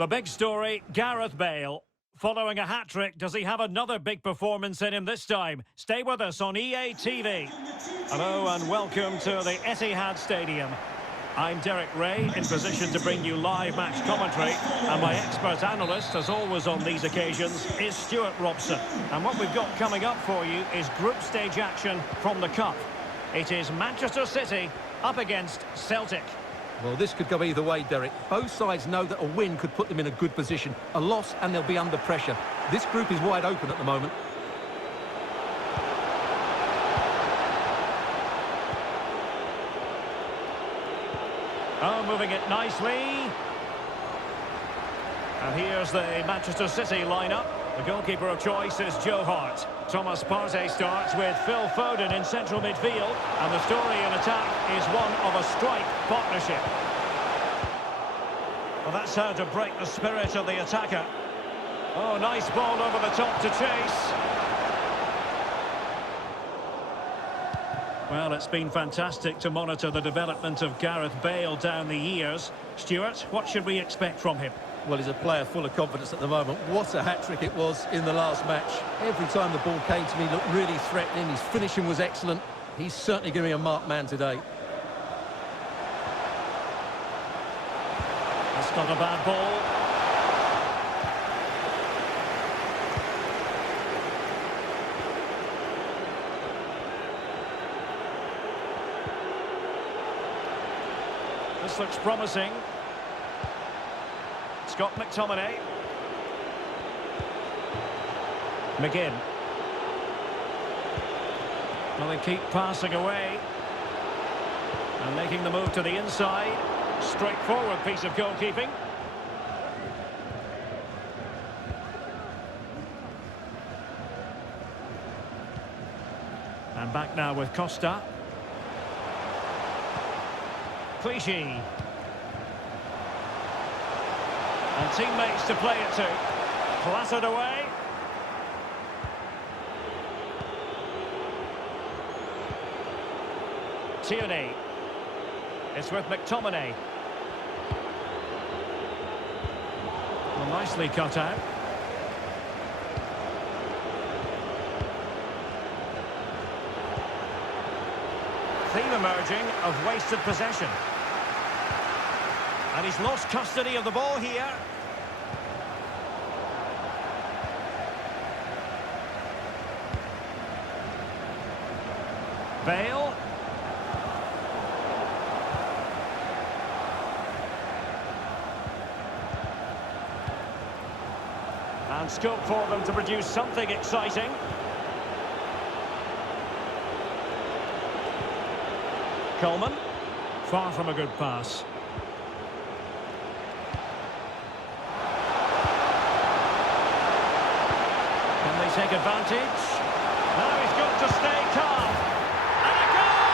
The big story, Gareth Bale. Following a hat-trick, does he have another big performance in him this time? Stay with us on EA TV. Hello and welcome to the Etihad Stadium. I'm Derek Ray, in position to bring you live match commentary, and my expert analyst, as always on these occasions, is Stuart Robson. And what we've got coming up for you is group stage action from the Cup. It is Manchester City up against Celtic. Well, this could go either way, Derek. Both sides know that a win could put them in a good position. A loss and they'll be under pressure. This group is wide open at the moment. Oh, moving it nicely. And here's the Manchester City lineup. The goalkeeper of choice is Joe Hart. Thomas Partey starts with Phil Foden in central midfield. And the story in attack is one of a strike partnership. Well, that's how to break the spirit of the attacker. Oh, nice ball over the top to chase. Well, it's been fantastic to monitor the development of Gareth Bale down the years. Stuart, what should we expect from him? Well, he's a player full of confidence at the moment. What a hat-trick it was in the last match. Every time the ball came to me, he looked really threatening. His finishing was excellent. He's certainly going to be a marked man today. That's not a bad ball. This looks promising. Scott McTominay. McGinn. Well, they keep passing away. And making the move to the inside. Straightforward piece of goalkeeping. And back now with Costa. Clichy. And teammates to play it to. Clattered away. Tierney. It's with McTominay. Well, nicely cut out. Theme emerging of wasted possession. And he's lost custody of the ball here. Bale. And scope for them to produce something exciting. Coleman. Far from a good pass. Can they take advantage? Now he's got to stay calm. And a goal!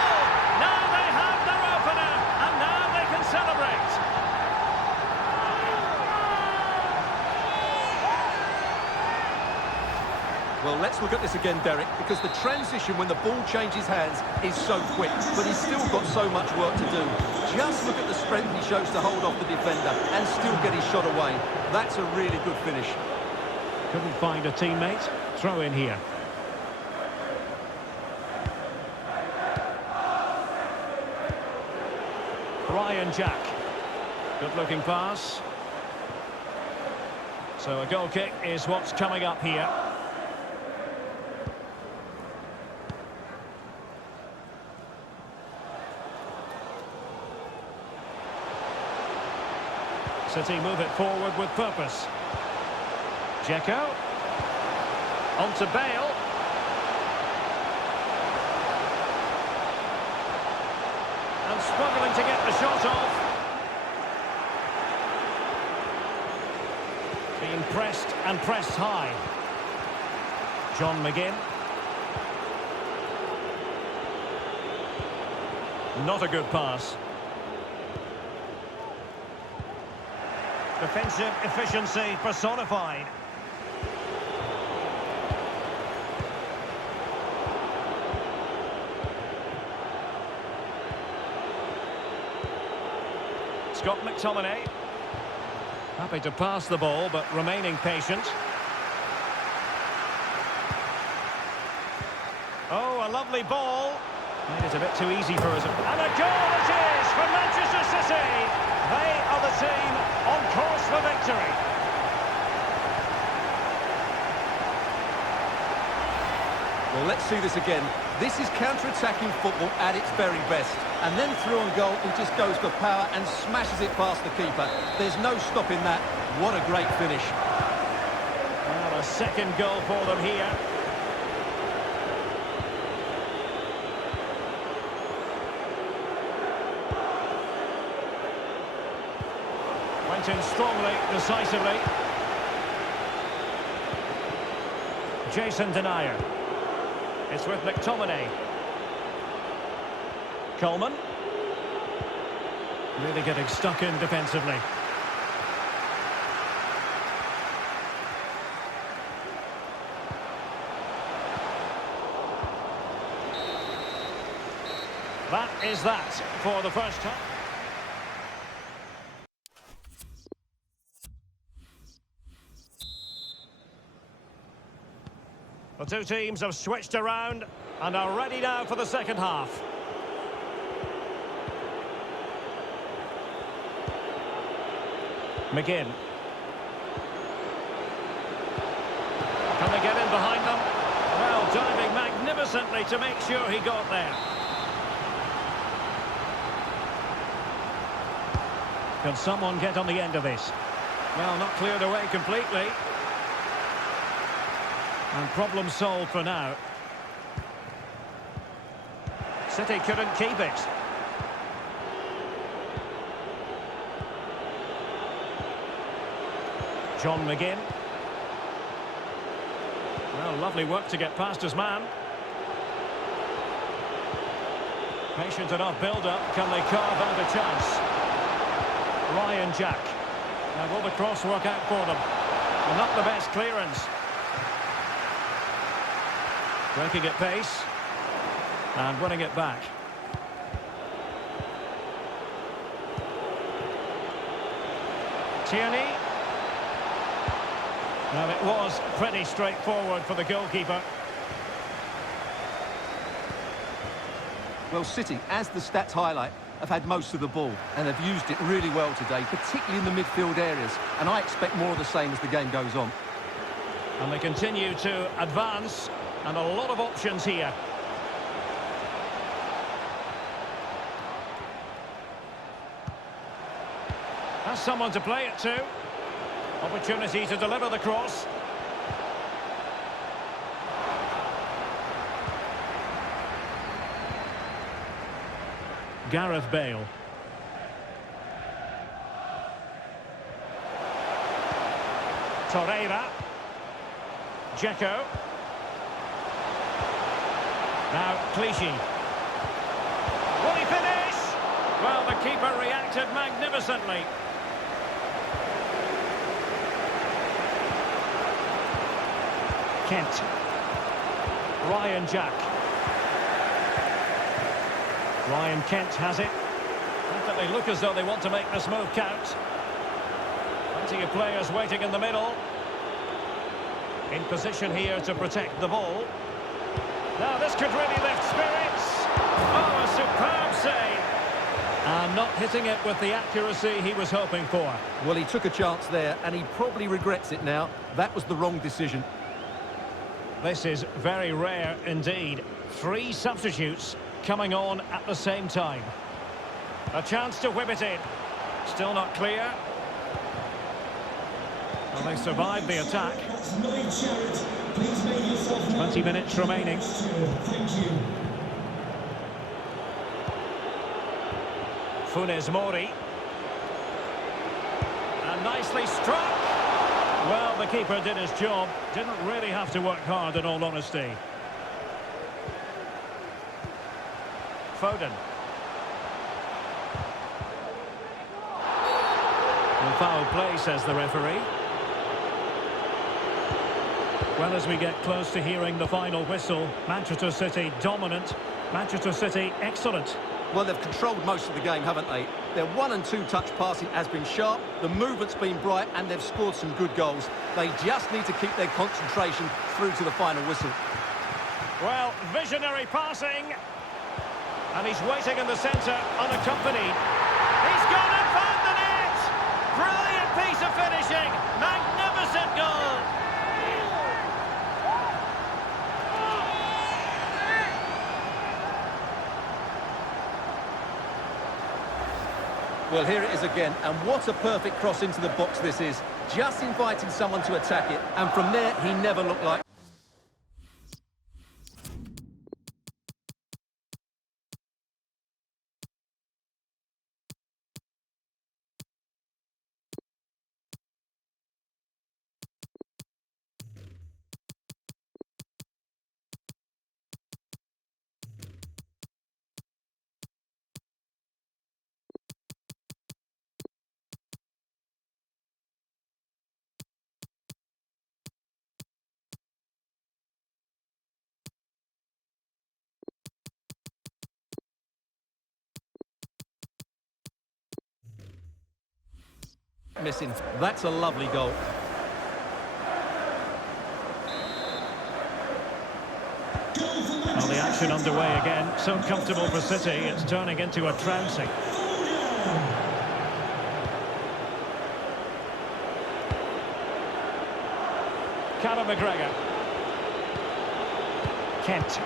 Now they have their opener, and now they can celebrate. Well, let's look at this again, Derek, because the transition when the ball changes hands is so quick, but he's still got so much work to do. Just look at the strength he shows to hold off the defender and still get his shot away. That's a really good finish. Couldn't find a teammate. Throw in here. Ryan Jack. Good-looking pass. So a goal kick is what's coming up here. City move it forward with purpose. Dzeko. On to Bale. And struggling to get the shot off. Being pressed and pressed high. John McGinn. Not a good pass. Defensive efficiency personified. Scott McTominay. Happy to pass the ball, but remaining patient. Oh, a lovely ball. Made it a bit too easy for us. And a goal it is for Manchester City. They are the team on course for victory. Well, let's see this again. This is counter-attacking football at its very best. And then through on goal, he just goes for power and smashes it past the keeper. There's no stopping that. What a great finish. Well, a second goal for them here. Went in strongly, decisively. Jason Denayer. It's with McTominay. Coleman. Really getting stuck in defensively. That is that for the first time. The two teams have switched around and are ready now for the second half. McGinn. Can they get in behind them? Well, diving magnificently to make sure he got there. Can someone get on the end of this? Well, not cleared away completely. And problem solved for now. City couldn't keep it. John McGinn. Well, lovely work to get past his man. Patient enough build-up. Can they carve out a chance? Ryan Jack. Now, will the cross work out for them? Well, not the best clearance. Breaking at pace. And winning it back. Tierney. Well, it was pretty straightforward for the goalkeeper. Well, City, as the stats highlight, have had most of the ball and have used it really well today, particularly in the midfield areas. And I expect more of the same as the game goes on. And they continue to advance, and a lot of options here. Has someone to play it to. Opportunity to deliver the cross. Gareth Bale. Torreira. Dzeko. Now Clichy. Will he finish? Well, the keeper reacted magnificently. Kent. Ryan Jack. Ryan Kent has it. Definitely look as though they want to make this move count. Plenty of players waiting in the middle. In position here to protect the ball. Now this could really lift spirits. Oh, a superb save. And not hitting it with the accuracy he was hoping for. Well, he took a chance there, and he probably regrets it now. That was the wrong decision. This is very rare indeed. 3 substitutes coming on at the same time. A chance to whip it in. Still not clear. Well, they survived the attack. 20 minutes remaining. Funes Mori. And nicely struck. Well, the keeper did his job. Didn't really have to work hard, in all honesty. Foden. And foul play, says the referee. Well, as we get close to hearing the final whistle, Manchester City dominant, Manchester City excellent. Well, they've controlled most of the game, haven't they? Their 1- and 2-touch passing has been sharp, the movement's been bright, and they've scored some good goals. They just need to keep their concentration through to the final whistle. Well, visionary passing. And he's waiting in the centre, unaccompanied. He's gone and found the net! Brilliant piece of finishing! Magnificent goal! Well, here it is again, and what a perfect cross into the box this is. Just inviting someone to attack it, and from there, he never looked like... missing. That's a lovely goal. Well, the action underway again. So comfortable for City, it's turning into a trouncing. Callum McGregor. Kent.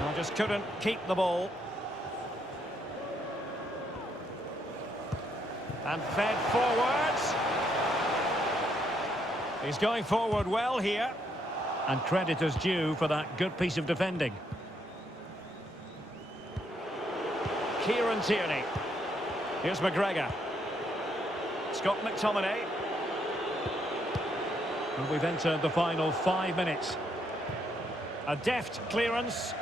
Well, just couldn't keep the ball. And fed forwards. He's going forward well here. And credit is due for that good piece of defending. Kieran Tierney. Here's McGregor. Scott McTominay. And we've entered the final 5 minutes. A deft clearance.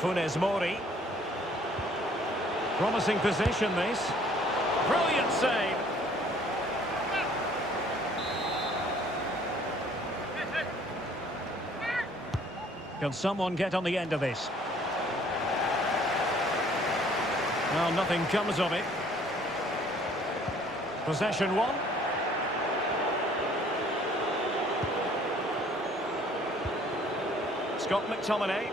Funes Mori. Promising position, this. Brilliant save. Can someone get on the end of this? Well, nothing comes of it. Possession one. Scott McTominay.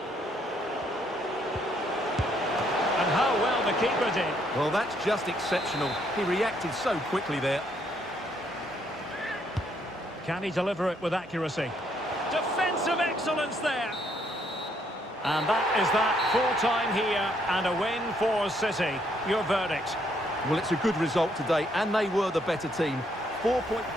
And how well the keeper did. Well, that's just exceptional. He reacted so quickly there. Can he deliver it with accuracy? Defensive excellence there. And that is that, full time here and a win for City. Your verdict? Well, it's a good result today, and they were the better team. 4 points.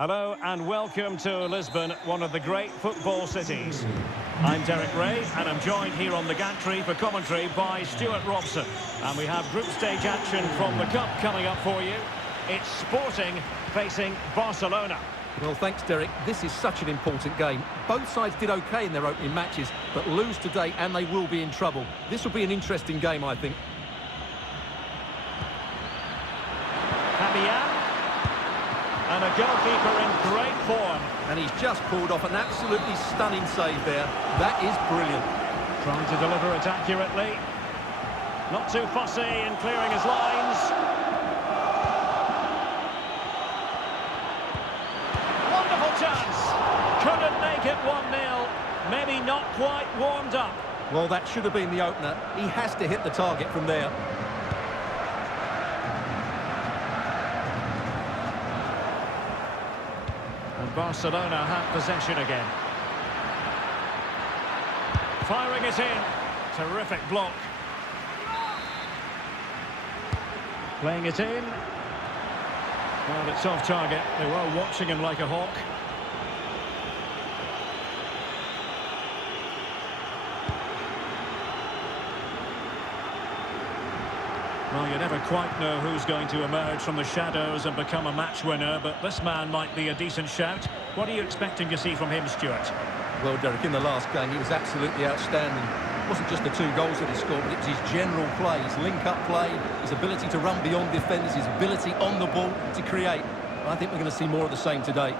Hello and welcome to Lisbon, one of the great football cities. I'm Derek Ray and I'm joined here on the gantry for commentary by Stuart Robson. And we have group stage action from the Cup coming up for you. It's Sporting facing Barcelona. Well, thanks, Derek. This is such an important game. Both sides did OK in their opening matches, but lose today and they will be in trouble. This will be an interesting game, I think. Fabian. And a goalkeeper in great form. And he's just pulled off an absolutely stunning save there. That is brilliant. Trying to deliver it accurately. Not too fussy in clearing his lines. Wonderful chance. Couldn't make it 1-0. Maybe not quite warmed up. Well, that should have been the opener. He has to hit the target from there. And Barcelona have possession again. Firing it in. Terrific block. Playing it in. Well, it's off target. They were watching him like a hawk. Well, you never quite know who's going to emerge from the shadows and become a match winner, but this man might be a decent shout. What are you expecting to see from him, Stuart? Well, Derek, in the last game, he was absolutely outstanding. It wasn't just the 2 goals that he scored, but it was his general play, his link-up play, his ability to run beyond defenders, his ability on the ball to create. I think we're going to see more of the same today.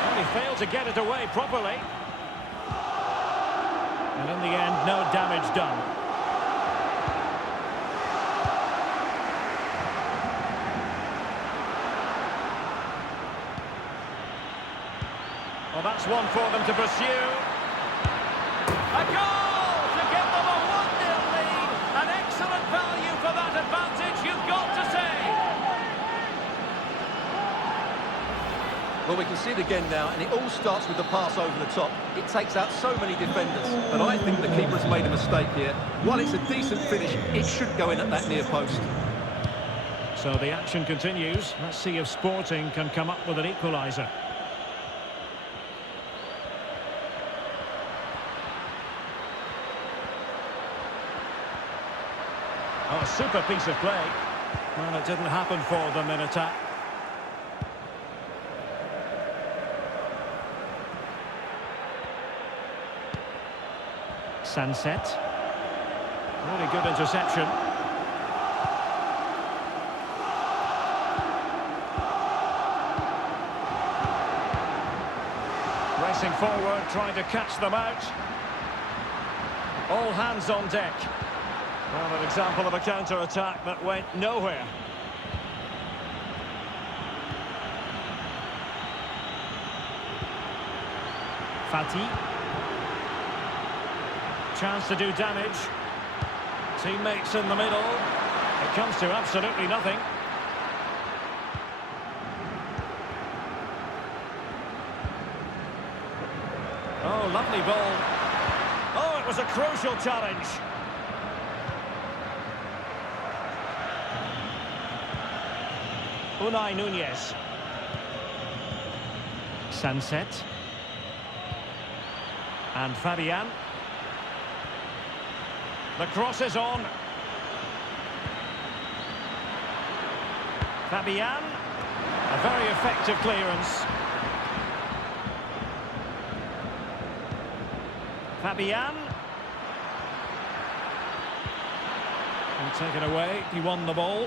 Well, he failed to get it away properly. And in the end, no damage done. Well, that's one for them to pursue. A goal to give them a 1-0 lead. An excellent value for that advantage, you've got to say. Well, we can see it again now, and it all starts with the pass over the top. It takes out so many defenders, but I think the keeper has made a mistake here. While it's a decent finish, it should go in at that near post. So the action continues. Let's see if Sporting can come up with an equaliser. Oh, a super piece of play. Well, it didn't happen for them in attack. Sunset. Really good interception. Racing forward, trying to catch them out. All hands on deck. Well, an example of a counter-attack that went nowhere. Fati. Chance to do damage. Teammates in the middle. It comes to absolutely nothing. Oh, lovely ball. Oh, it was a crucial challenge. Unai Nunez. Sunset. And Fabian. The cross is on. Fabian. A very effective clearance. Fabian. And taken away. He won the ball.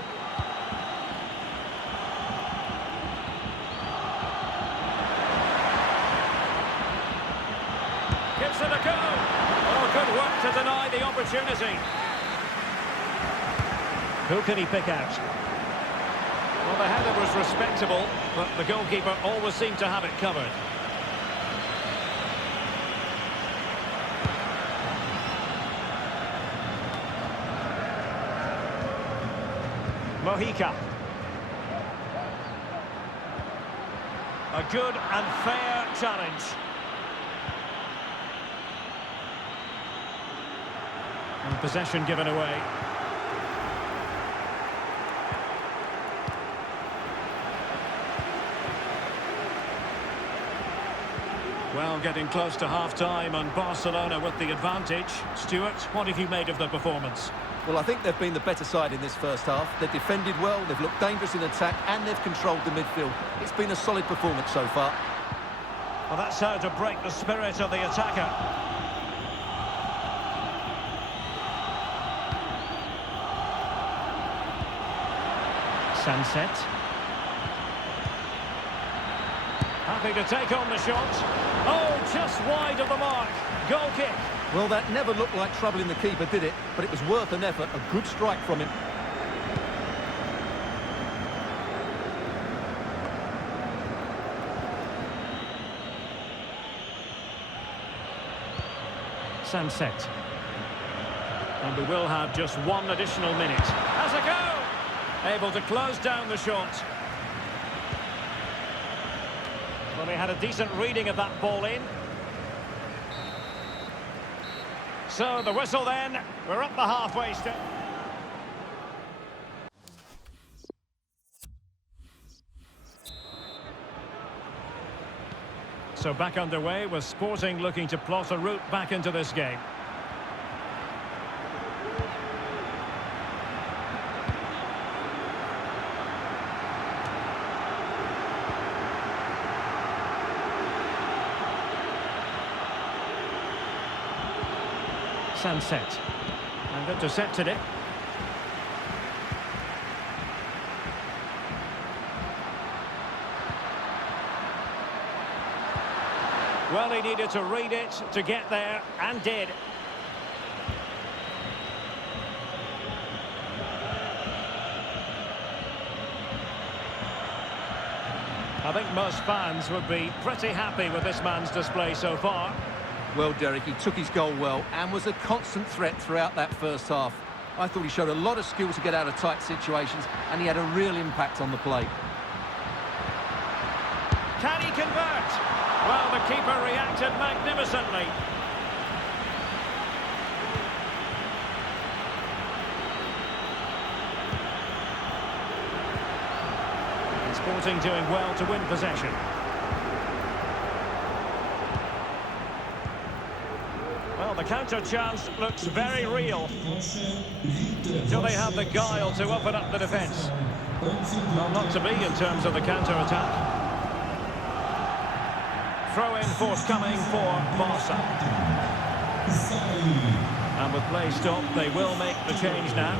Gives it a go. Oh, good work to deny the opportunity. Who can he pick out? Well, the header was respectable, but the goalkeeper always seemed to have it covered. Mojica. A good and fair challenge. And possession given away. Well, getting close to half-time and Barcelona with the advantage. Stuart, what have you made of the performance? Well, I think they've been the better side in this first half. They've defended well, they've looked dangerous in attack, and they've controlled the midfield. It's been a solid performance so far. Well, that's how to break the spirit of the attacker. Sunset. Happy to take on the shot. Oh, just wide of the mark. Goal kick. Well, that never looked like troubling the keeper, did it? But it was worth an effort. A good strike from him. Sunset. And we will have just one additional minute. Has a go! Able to close down the shot. Well, he had a decent reading of that ball in. So, the whistle then. We're up the halfway step. So, back underway with Sporting looking to plot a route back into this game. Sunset. And intercepted it. Well, he needed to read it to get there, and did. I think most fans would be pretty happy with this man's display so far. Well, Derek, he took his goal well and was a constant threat throughout that first half. I thought he showed a lot of skill to get out of tight situations, and he had a real impact on the play. Can he convert? Well, the keeper reacted magnificently. And Sporting doing well to win possession. Well, the counter chance looks very real. Do they have the guile to open up the defence? Well, not to be in terms of the counter-attack. Throw-in forthcoming for Barca. And with play stopped, they will make the change now.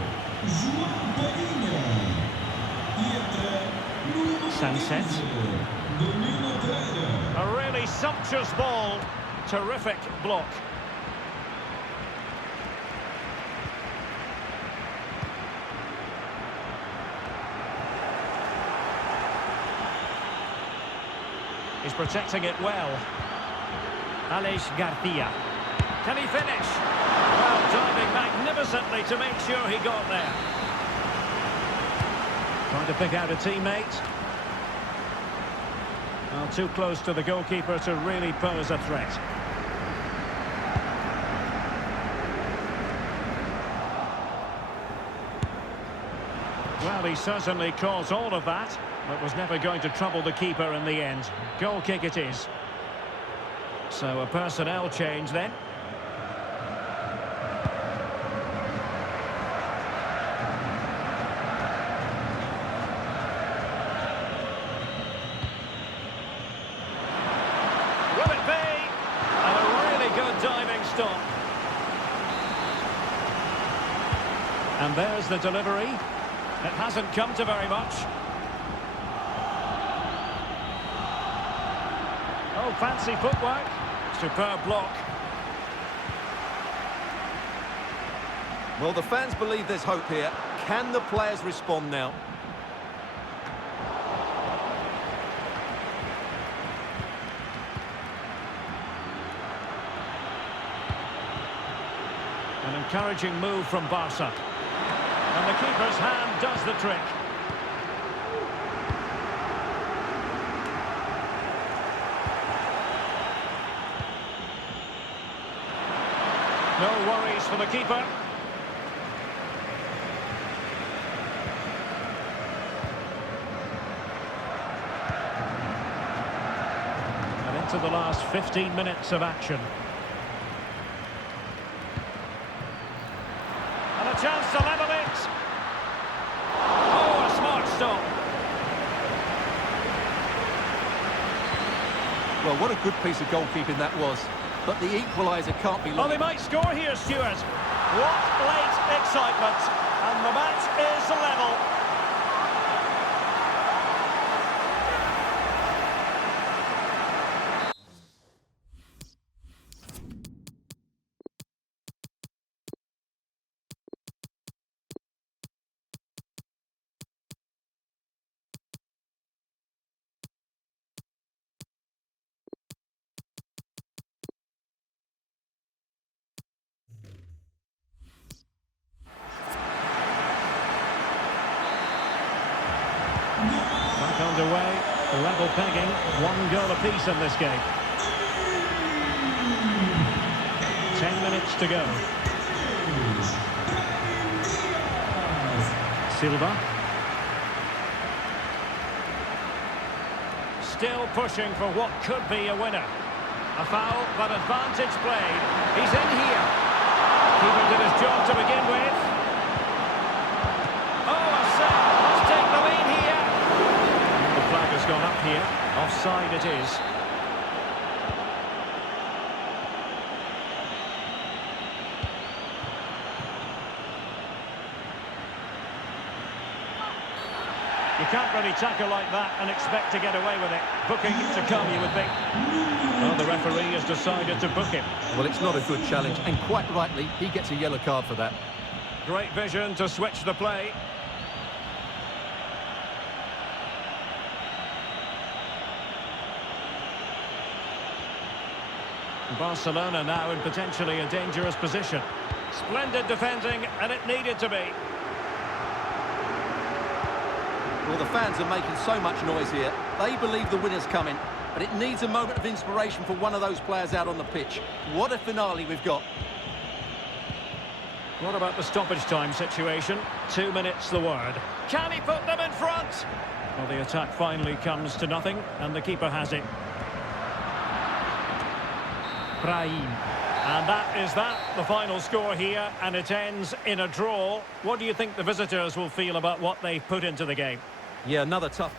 Sunset. A really sumptuous ball. Terrific block. He's protecting it well. Aleix Garcia. Can he finish? Well, diving magnificently to make sure he got there. Trying to pick out a teammate. Well, too close to the goalkeeper to really pose a threat. Well, he certainly caused all of that, but was never going to trouble the keeper in the end. Goal kick it is. So a personnel change then. Will it be? And a really good diving stop. And there's the delivery. It hasn't come to very much. Oh, fancy footwork. Superb block. Well, the fans believe there's hope here. Can the players respond now? An encouraging move from Barca. And the keeper's hand does the trick. No worries for the keeper. An into the last 15 minutes of action. And a chance to level it. Oh, a smart stop. Well, what a good piece of goalkeeping that was. But the equaliser can't be long. Oh, they might score here, Stuart. What late excitement. And the match is level. Back underway, level pegging, 1 goal apiece in this game. 10 minutes to go. Silva. Still pushing for what could be a winner. A foul, but advantage played. He's in here. Keeper did his job to begin with. Oh, a set. Let's take the lead here. The flag has gone up here. Offside it is. You can't really tackle like that and expect to get away with it. Booking to come, you would think. Well, the referee has decided to book him. Well, it's not a good challenge, and quite rightly, he gets a yellow card for that. Great vision to switch the play. Barcelona now in potentially a dangerous position. Splendid defending, and it needed to be. Well, the fans are making so much noise here. They believe the winner's coming, but it needs a moment of inspiration for one of those players out on the pitch. What a finale we've got. What about the stoppage time situation? 2 minutes the word. Can he put them in front? Well, the attack finally comes to nothing, and the keeper has it. Brahim. And that is the final score here, and it ends in a draw. What do you think the visitors will feel about what they've put into the game? Yeah, another tough...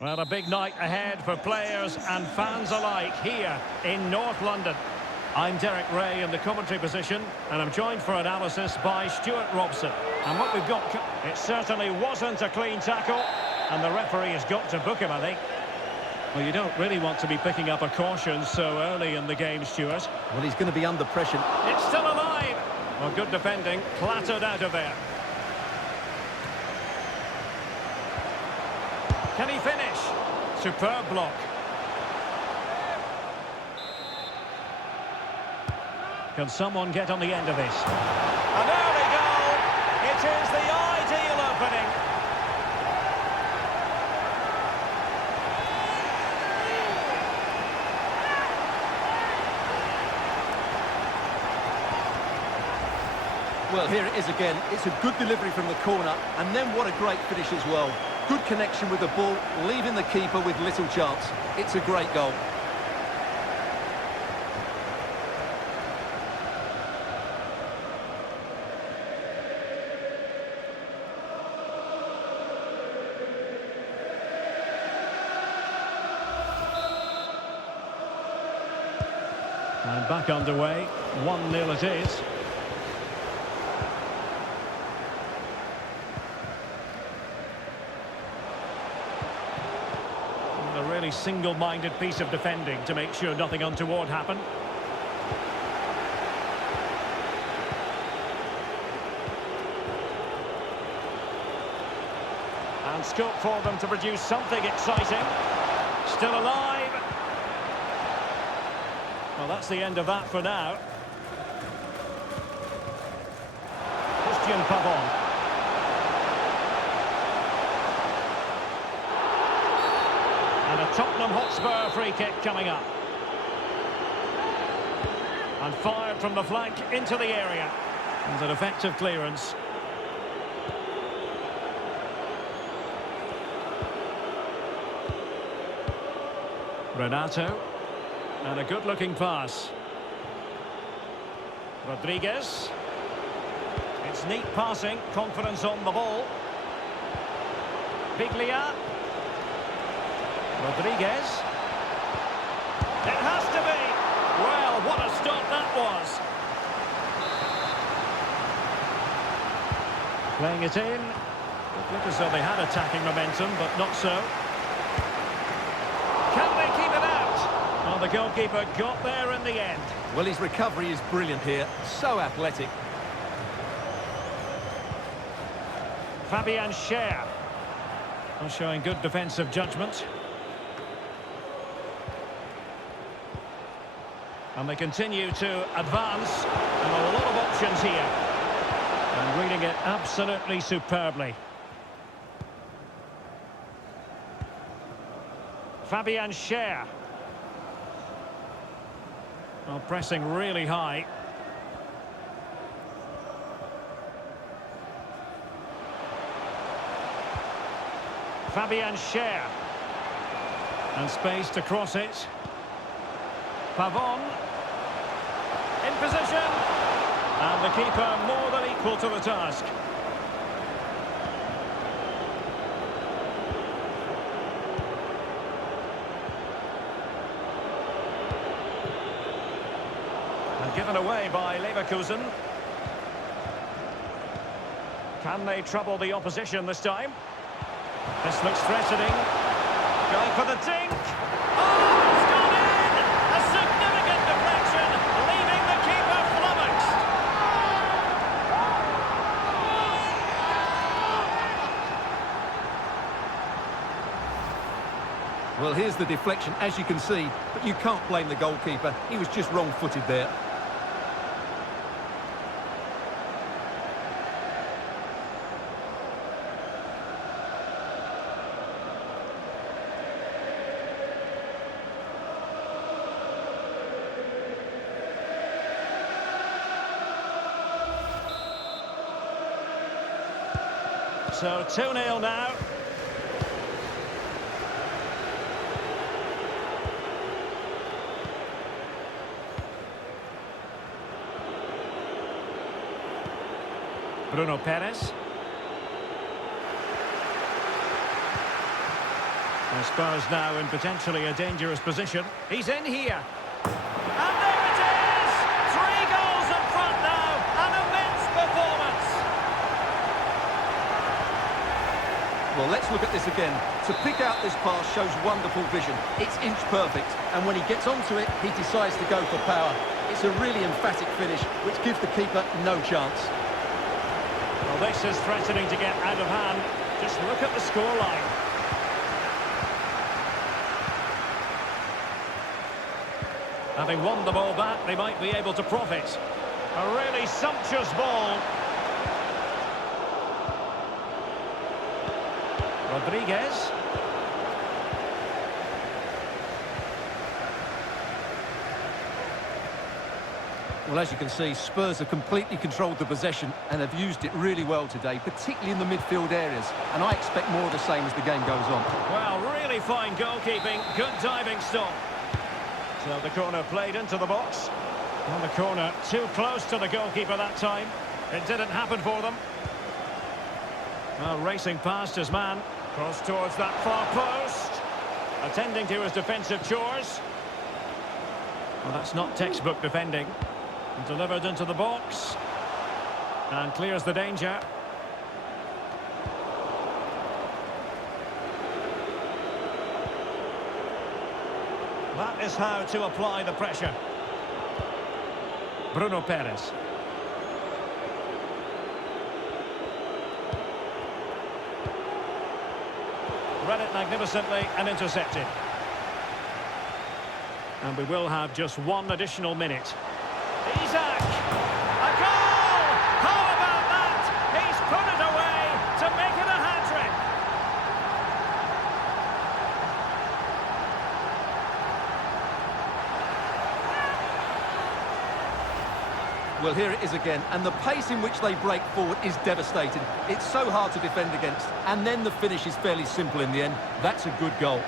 Well, a big night ahead for players and fans alike here in North London. I'm Derek Ray in the commentary position, and I'm joined for analysis by Stuart Robson. And what we've got, it certainly wasn't a clean tackle, and the referee has got to book him, I think. Well, you don't really want to be picking up a caution so early in the game, Stuart. Well, he's going to be under pressure. It's still alive. Well, good defending, clattered out of there. Can he finish? Superb block. Can someone get on the end of this? And there we go! It is the ideal opening. Well, here it is again. It's a good delivery from the corner, and then what a great finish as well. Good connection with the ball, leaving the keeper with little chance. It's a great goal. And back underway, 1-0 it is. A really single-minded piece of defending to make sure nothing untoward happened. And scope for them to produce something exciting. Still alive. Well, that's the end of that for now. Christian Pavon. And a Tottenham Hotspur free kick coming up. And fired from the flank into the area. And an effective clearance. Renato. And a good-looking pass. Rodriguez. It's neat passing, confidence on the ball. Biglia. Rodriguez. It has to be. Well, what a stop that was. Playing it in. It looked as though they had attacking momentum, but not so. Can they keep it out? Well, the goalkeeper got there in the end. Well, his recovery is brilliant here. So athletic. Fabian Schär. Showing good defensive judgment. And they continue to advance. And a lot of options here. And reading it absolutely superbly. Fabian Schär. Well, pressing really high. Fabian Schär. And space to cross it. Pavon. In position. And the keeper more than equal to the task. And given away by Leverkusen. Can they trouble the opposition this time? This looks threatening. Going for the dink. Oh, it's gone in! A significant deflection, leaving the keeper flummoxed. Well, here's the deflection, as you can see, but you can't blame the goalkeeper. He was just wrong-footed there. So 2-0 now. Bruno Perez. And Spurs now in potentially a dangerous position. He's in here. And there it is! 3 goals in front now. An immense performance. Well, let's look at this again. To pick out this pass shows wonderful vision. It's inch perfect, and when he gets onto it, he decides to go for power. It's a really emphatic finish, which gives the keeper no chance. Well, this is threatening to get out of hand. Just look at the scoreline. Having won the ball back, they might be able to profit. A really sumptuous ball. Rodriguez. Well, as you can see, Spurs have completely controlled the possession and have used it really well today, particularly in the midfield areas. And I expect more of the same as the game goes on. Well, really fine goalkeeping, good diving stop. So the corner played into the box. And the corner too close to the goalkeeper that time. It didn't happen for them. Well, racing past his man. Cross towards that far post. Attending to his defensive chores. Well, that's not textbook defending. Delivered into the box. And clears the danger. That is how to apply the pressure. Bruno Perez. Read it magnificently and intercepted. And we will have just one additional minute. Isak! A goal! How about that? He's put it away to make it a hat-trick. Well, here it is again, and the pace in which they break forward is devastating. It's so hard to defend against, and then the finish is fairly simple in the end. That's a good goal.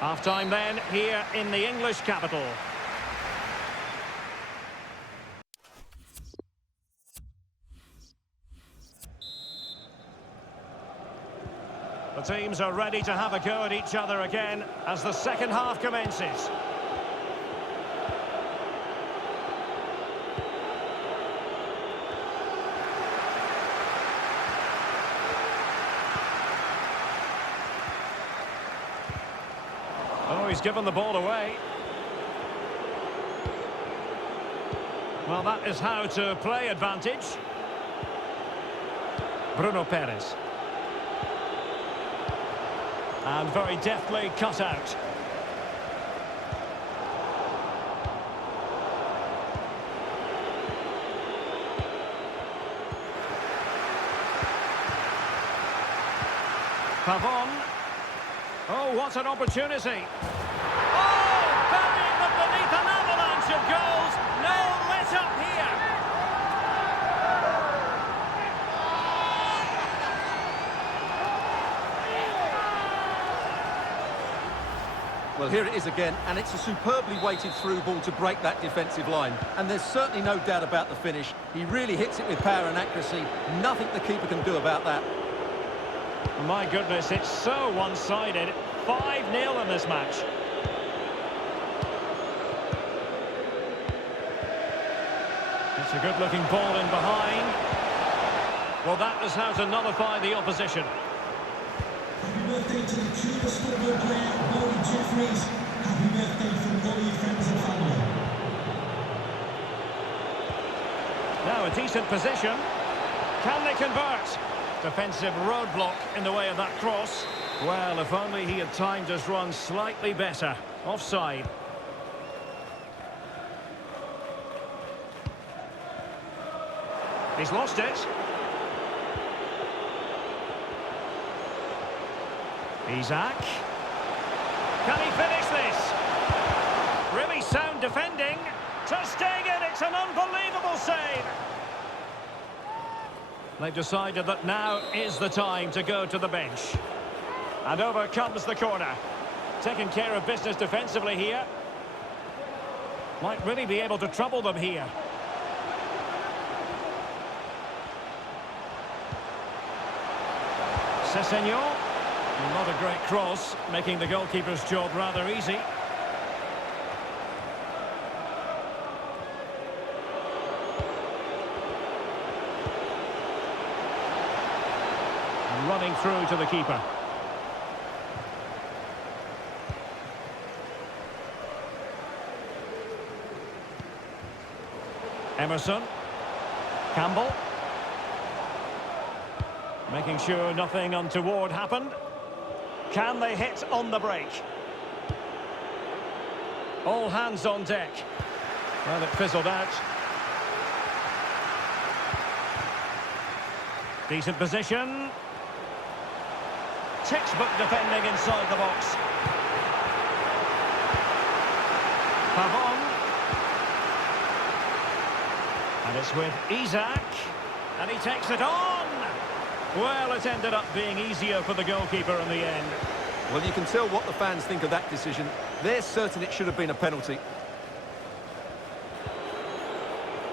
Half-time then, here in the English capital. The teams are ready to have a go at each other again as the second half commences. Oh, he's given the ball away. Well, that is how to play advantage. Bruno Perez. And very deftly cut out. Pavon. Oh, what an opportunity. Oh, burying them beneath an avalanche of goals. No let-up here. Well, here it is again, and it's a superbly weighted through ball to break that defensive line. And there's certainly no doubt about the finish. He really hits it with power and accuracy. Nothing the keeper can do about that. My goodness, it's so one-sided. 5-0 in this match. It's a good-looking ball in behind. Well, that is how to nullify the opposition. Happy birthday to the Cubas football player, Molly Jeffries. Happy birthday from all your friends and family. Now a decent position. Can they convert? Defensive roadblock in the way of that cross. Well, if only he had timed his run slightly better. Offside. He's lost it. Isak. Can he finish this? Really sound defending. Ter Stegen, it's an unbelievable save. They've decided that now is the time to go to the bench. And over comes the corner. Taking care of business defensively here. Might really be able to trouble them here. Sessegnon. Not a great cross, making the goalkeeper's job rather easy. Running through to the keeper. Emerson. Campbell. Making sure nothing untoward happened. Can they hit on the break? All hands on deck. Well, it fizzled out. Decent position. Textbook defending inside the box. Pavon. And it's with Isak. And he takes it on. Well, it ended up being easier for the goalkeeper in the end. Well, you can tell what the fans think of that decision. They're certain it should have been a penalty.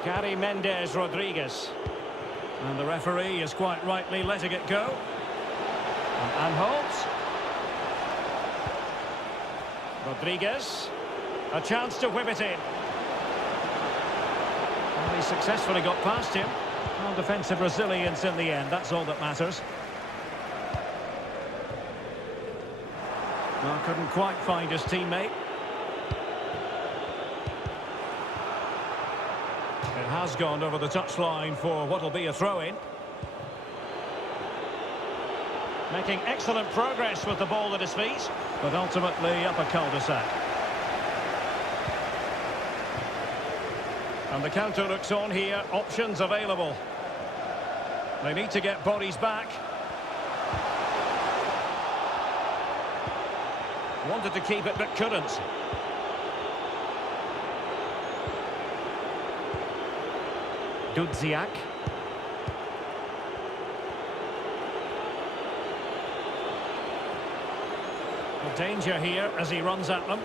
Gary Mendes Rodriguez. And the referee is quite rightly letting it go. And Anholt. Rodriguez. A chance to whip it in. And he successfully got past him. Well, defensive resilience in the end, that's all that matters. Well, couldn't quite find his teammate. It has gone over the touchline for what will be a throw-in. Making excellent progress with the ball at his feet, but ultimately up a cul-de-sac. And the counter looks on here, options available. They need to get bodies back. Wanted to keep it but couldn't. Dudziak. A danger here as he runs at them.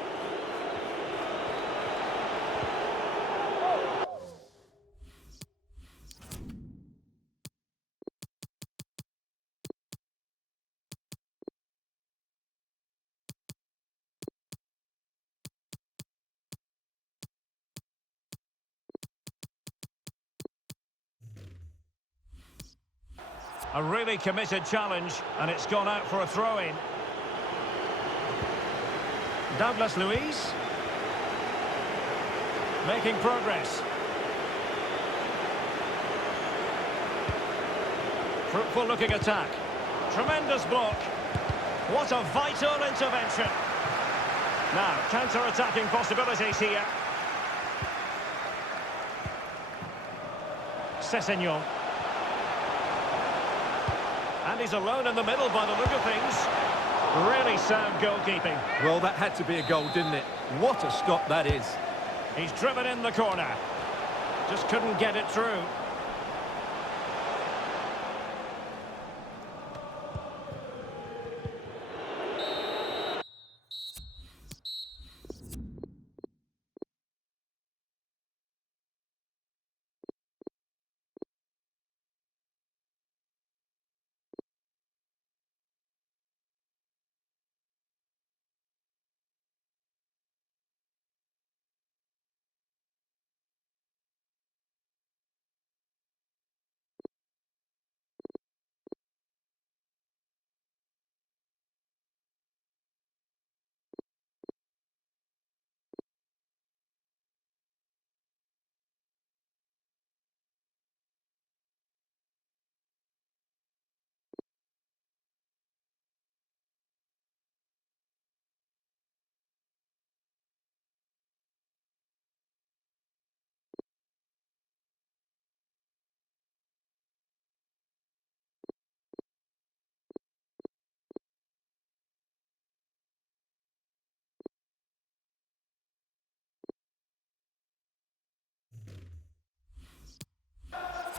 A really committed challenge, and it's gone out for a throw-in. Douglas Luiz. Making progress. Fruitful looking attack. Tremendous block. What a vital intervention. Now, counter-attacking possibilities here. Sessegnon. And he's alone in the middle by the look of things. Really sound goalkeeping. Well, that had to be a goal, didn't it? What a stop that is. He's driven in the corner. Just couldn't get it through.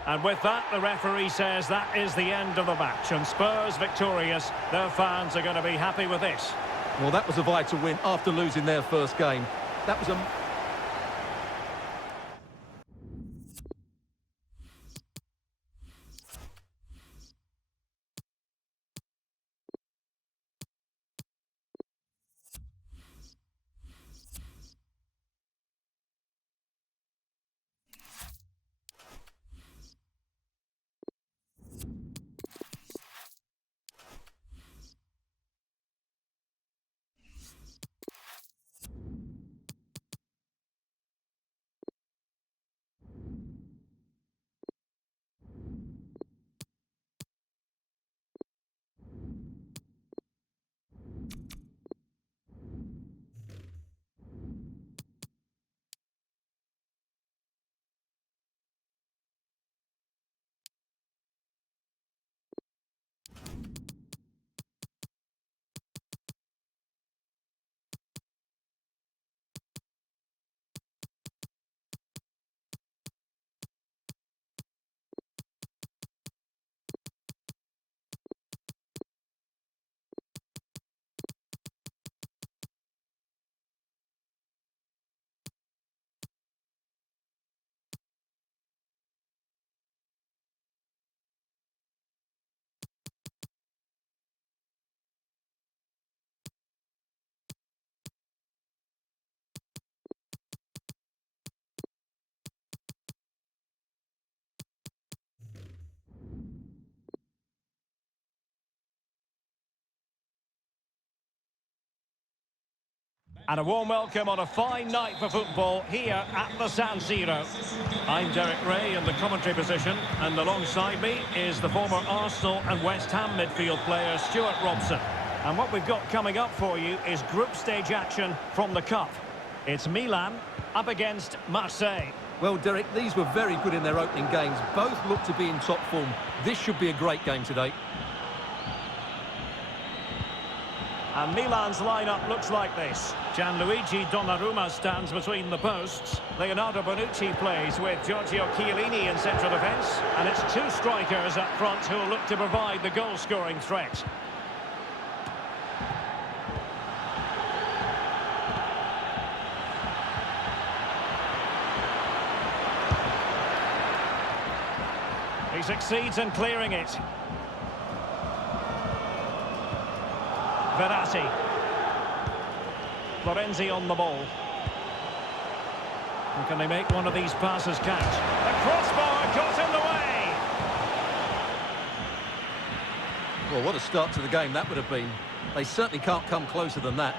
And with that, the referee says that is the end of the match. And Spurs victorious. Their fans are going to be happy with this. Well, that was a vital win after losing their first game. That was a... And a warm welcome on a fine night for football here at the San Siro. I'm Derek Ray in the commentary position, and alongside me is the former Arsenal and West Ham midfield player Stuart Robson. And what we've got coming up for you is group stage action from the Cup. It's Milan up against Marseille. Well, Derek, these were very good in their opening games. Both look to be in top form. This should be a great game today. And Milan's lineup looks like this. Gianluigi Donnarumma stands between the posts. Leonardo Bonucci plays with Giorgio Chiellini in central defence. And it's two strikers up front who will look to provide the goal-scoring threat. He succeeds in clearing it. Verratti. Florenzi on the ball. And can they make one of these passes count? The crossbar got in the way! Well, what a start to the game that would have been. They certainly can't come closer than that.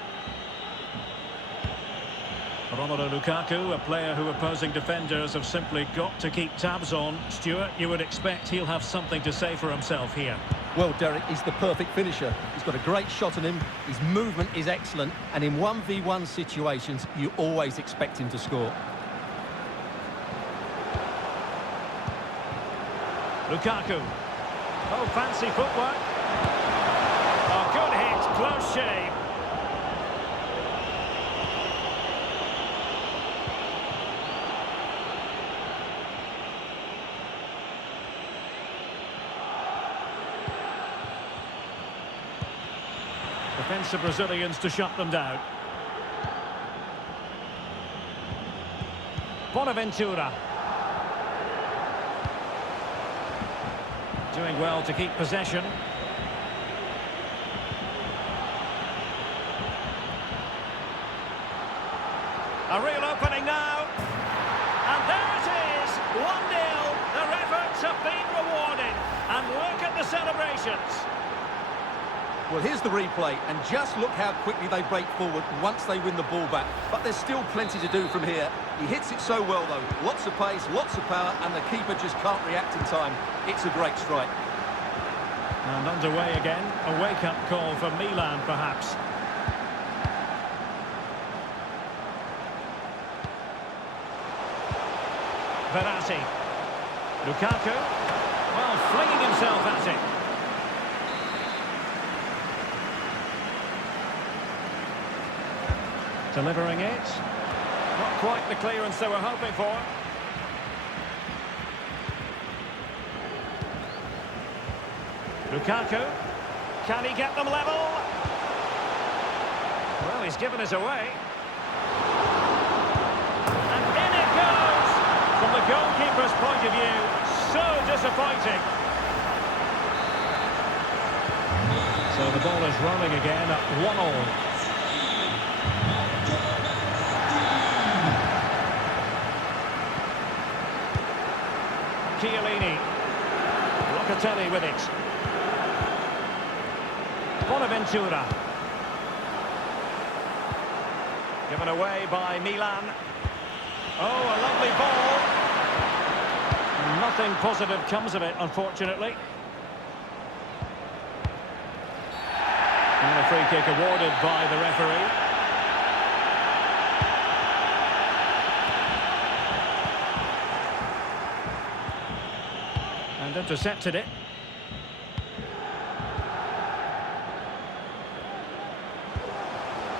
Romelu Lukaku, a player who opposing defenders have simply got to keep tabs on. Stuart, you would expect he'll have something to say for himself here. Well, Derek, he's the perfect finisher. He's got a great shot on him, his movement is excellent, and in 1v1 situations, you always expect him to score. Lukaku. Oh, fancy footwork. Oh, good hit, close shave. Defensive Brazilians to shut them down. Bonaventura. Doing well to keep possession. A real opening now. And there it is, 1-0. Their efforts have been rewarded. And look at the celebrations. Well, here's the replay, and just look how quickly they break forward once they win the ball back. But there's still plenty to do from here. He hits it so well, though. Lots of pace, lots of power, and the keeper just can't react in time. It's a great strike. And underway again. A wake-up call for Milan, perhaps. Verratti. Lukaku. Well, flinging himself at it. Delivering it. Not quite the clearance they were hoping for. Lukaku. Can he get them level? Well, he's given us away. And in it goes! From the goalkeeper's point of view, so disappointing. So the ball is rolling again at 1-1. Chiellini. Locatelli with it. Bonaventura. Given away by Milan. Oh, a lovely ball. Nothing positive comes of it, unfortunately. And a free kick awarded by the referee. And intercepted it.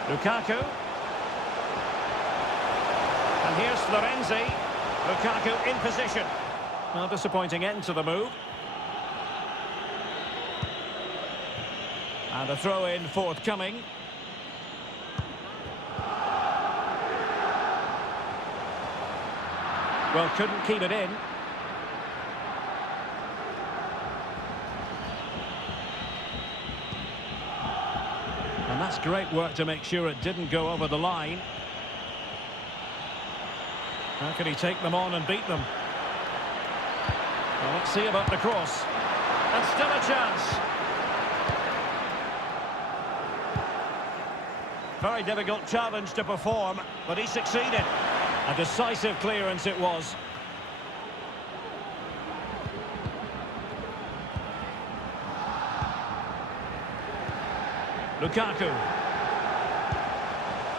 Lukaku. And here's Florenzi. Lukaku in position. Well, disappointing end to the move. And a throw-in forthcoming. Well, couldn't keep it in. And that's great work to make sure it didn't go over the line. How can he take them on and beat them? Well, let's see about the cross. And still a chance. Very difficult challenge to perform, but he succeeded. A decisive clearance it was. Lukaku.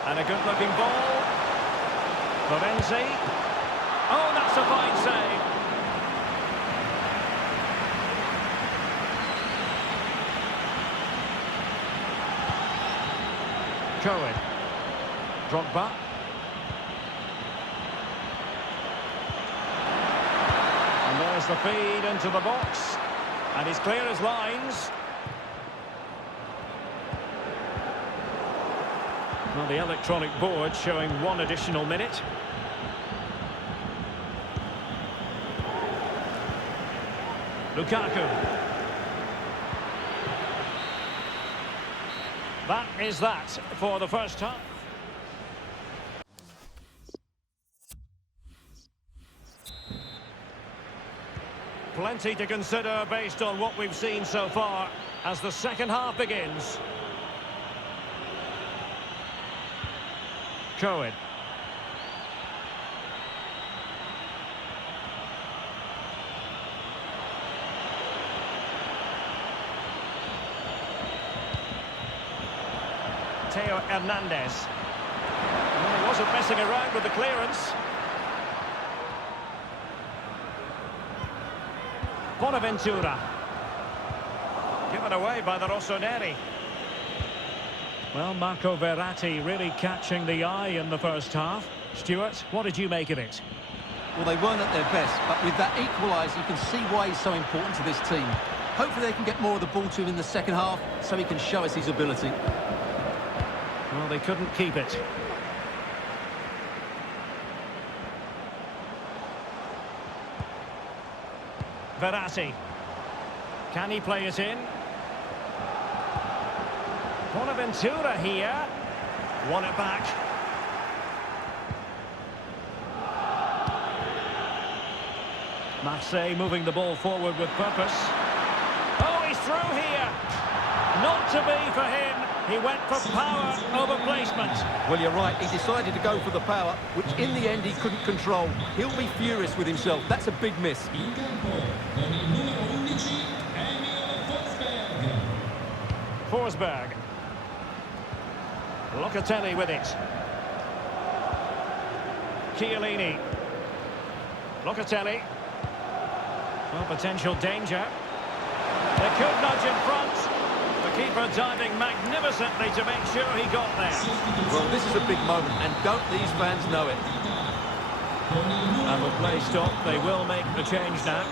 And a good-looking ball. Florenzi. Oh, that's a fine save. Cohen. Drogba. And there's the feed into the box. And he's clear as lines. Well, the electronic board showing 1 additional minute. Lukaku. That is that for the first half. Plenty to consider based on what we've seen so far as the second half begins. Cohen. Theo Hernandez. He wasn't messing around with the clearance. Bonaventura. Given away by the Rossoneri. Well, Marco Verratti really catching the eye in the first half. Stuart, what did you make of it? Well, they weren't at their best, but with that equaliser, you can see why he's so important to this team. Hopefully they can get more of the ball to him in the second half so he can show us his ability. Well, they couldn't keep it. Verratti. Can he play it in? Bonaventura here. Won it back. Marseille moving the ball forward with purpose. Oh, he's through here. Not to be for him. He went for power over placement. Well, you're right. He decided to go for the power, which in the end he couldn't control. He'll be furious with himself. That's a big miss. Forsberg. Locatelli with it. Chiellini. Locatelli. Well, potential danger. They could nudge in front. The keeper diving magnificently to make sure he got there. Well, this is a big moment, and don't these fans know it? And with play stopped, they will make the change now.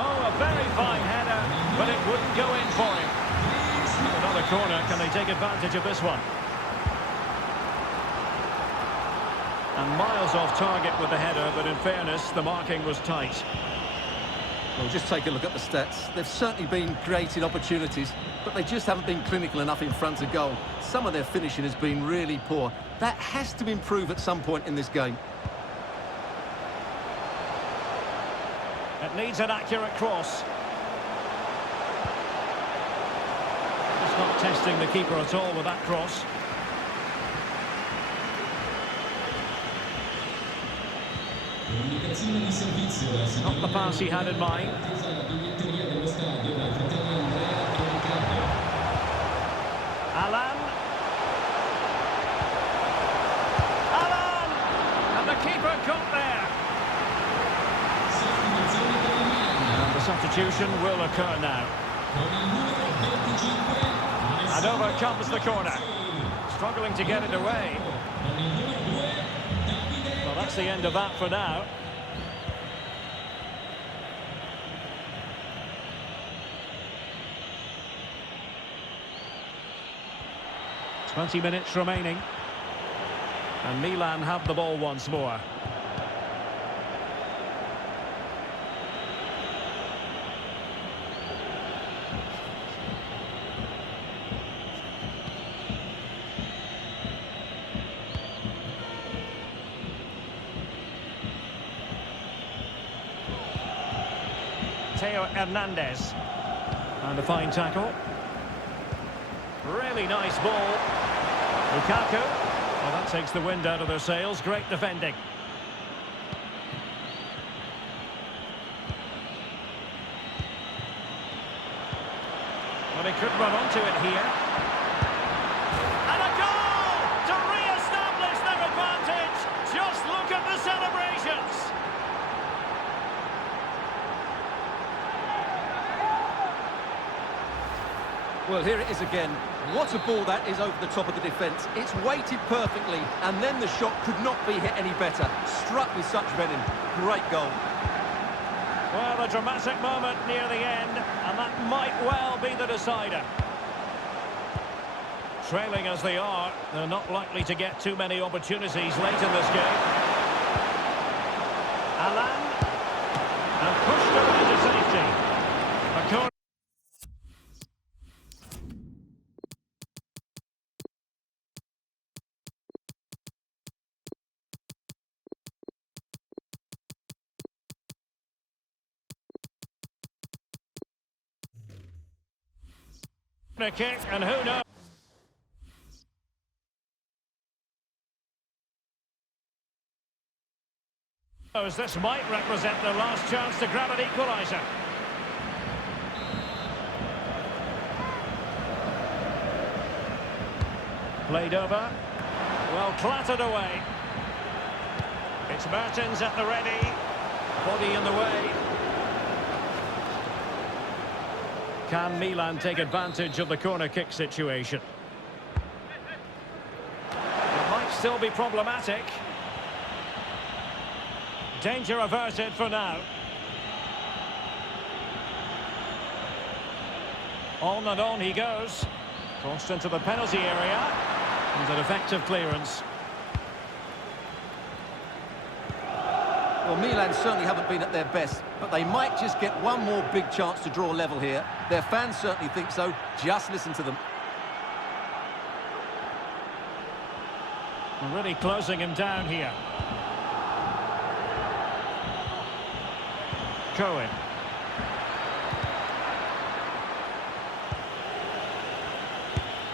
Oh, a very fine header, but it wouldn't go in for him. Another corner, can they take advantage of this one? And miles off target with the header, but in fairness, the marking was tight. Well, just take a look at the stats. They've certainly been created opportunities, but they just haven't been clinical enough in front of goal. Some of their finishing has been really poor. That has to improve at some point in this game. It needs an accurate cross. Just not testing the keeper at all with that cross. Not the pass he had in mind. Alan. Alan! And the keeper got there. And the substitution will occur now. And over comes the corner. Struggling to get it away. Well, that's the end of that for now. "20 minutes remaining. And Milan have the ball once more. Theo Hernandez. And a fine tackle. Really nice ball. Lukaku. Well, that takes the wind out of their sails. Great defending. Well, he could run onto it here. And a goal to re-establish their advantage. Just look at the celebrations. Well, here it is again. What a ball that is over the top of the defence. It's weighted perfectly, and then the shot could not be hit any better. Struck with such venom. Great goal. Well, a dramatic moment near the end, and that might well be the decider. Trailing as they are, they're not likely to get too many opportunities late in this game. Alan, and pushed away to safety. A corner. Kick, and who knows, this might represent their last chance to grab an equaliser. Played over, well clattered away. It's Mertens at the ready, body in the way. Can Milan take advantage of the corner kick situation? It might still be problematic. Danger averted for now. On and on he goes. Crossed into the penalty area. And an effective clearance. Well, Milan certainly haven't been at their best, but they might just get one more big chance to draw level here. Their fans certainly think so. Just listen to them. We're really closing him down here. Cohen.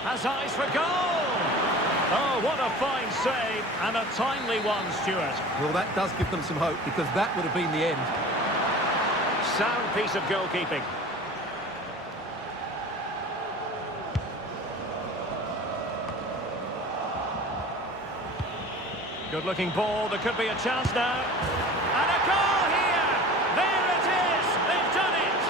Has eyes for goal! Oh, what a fine save, and a timely one, Stuart. Well, that does give them some hope, because that would have been the end. Sound piece of goalkeeping. Good-looking ball, there could be a chance now. And a goal here! There it is! They've done it!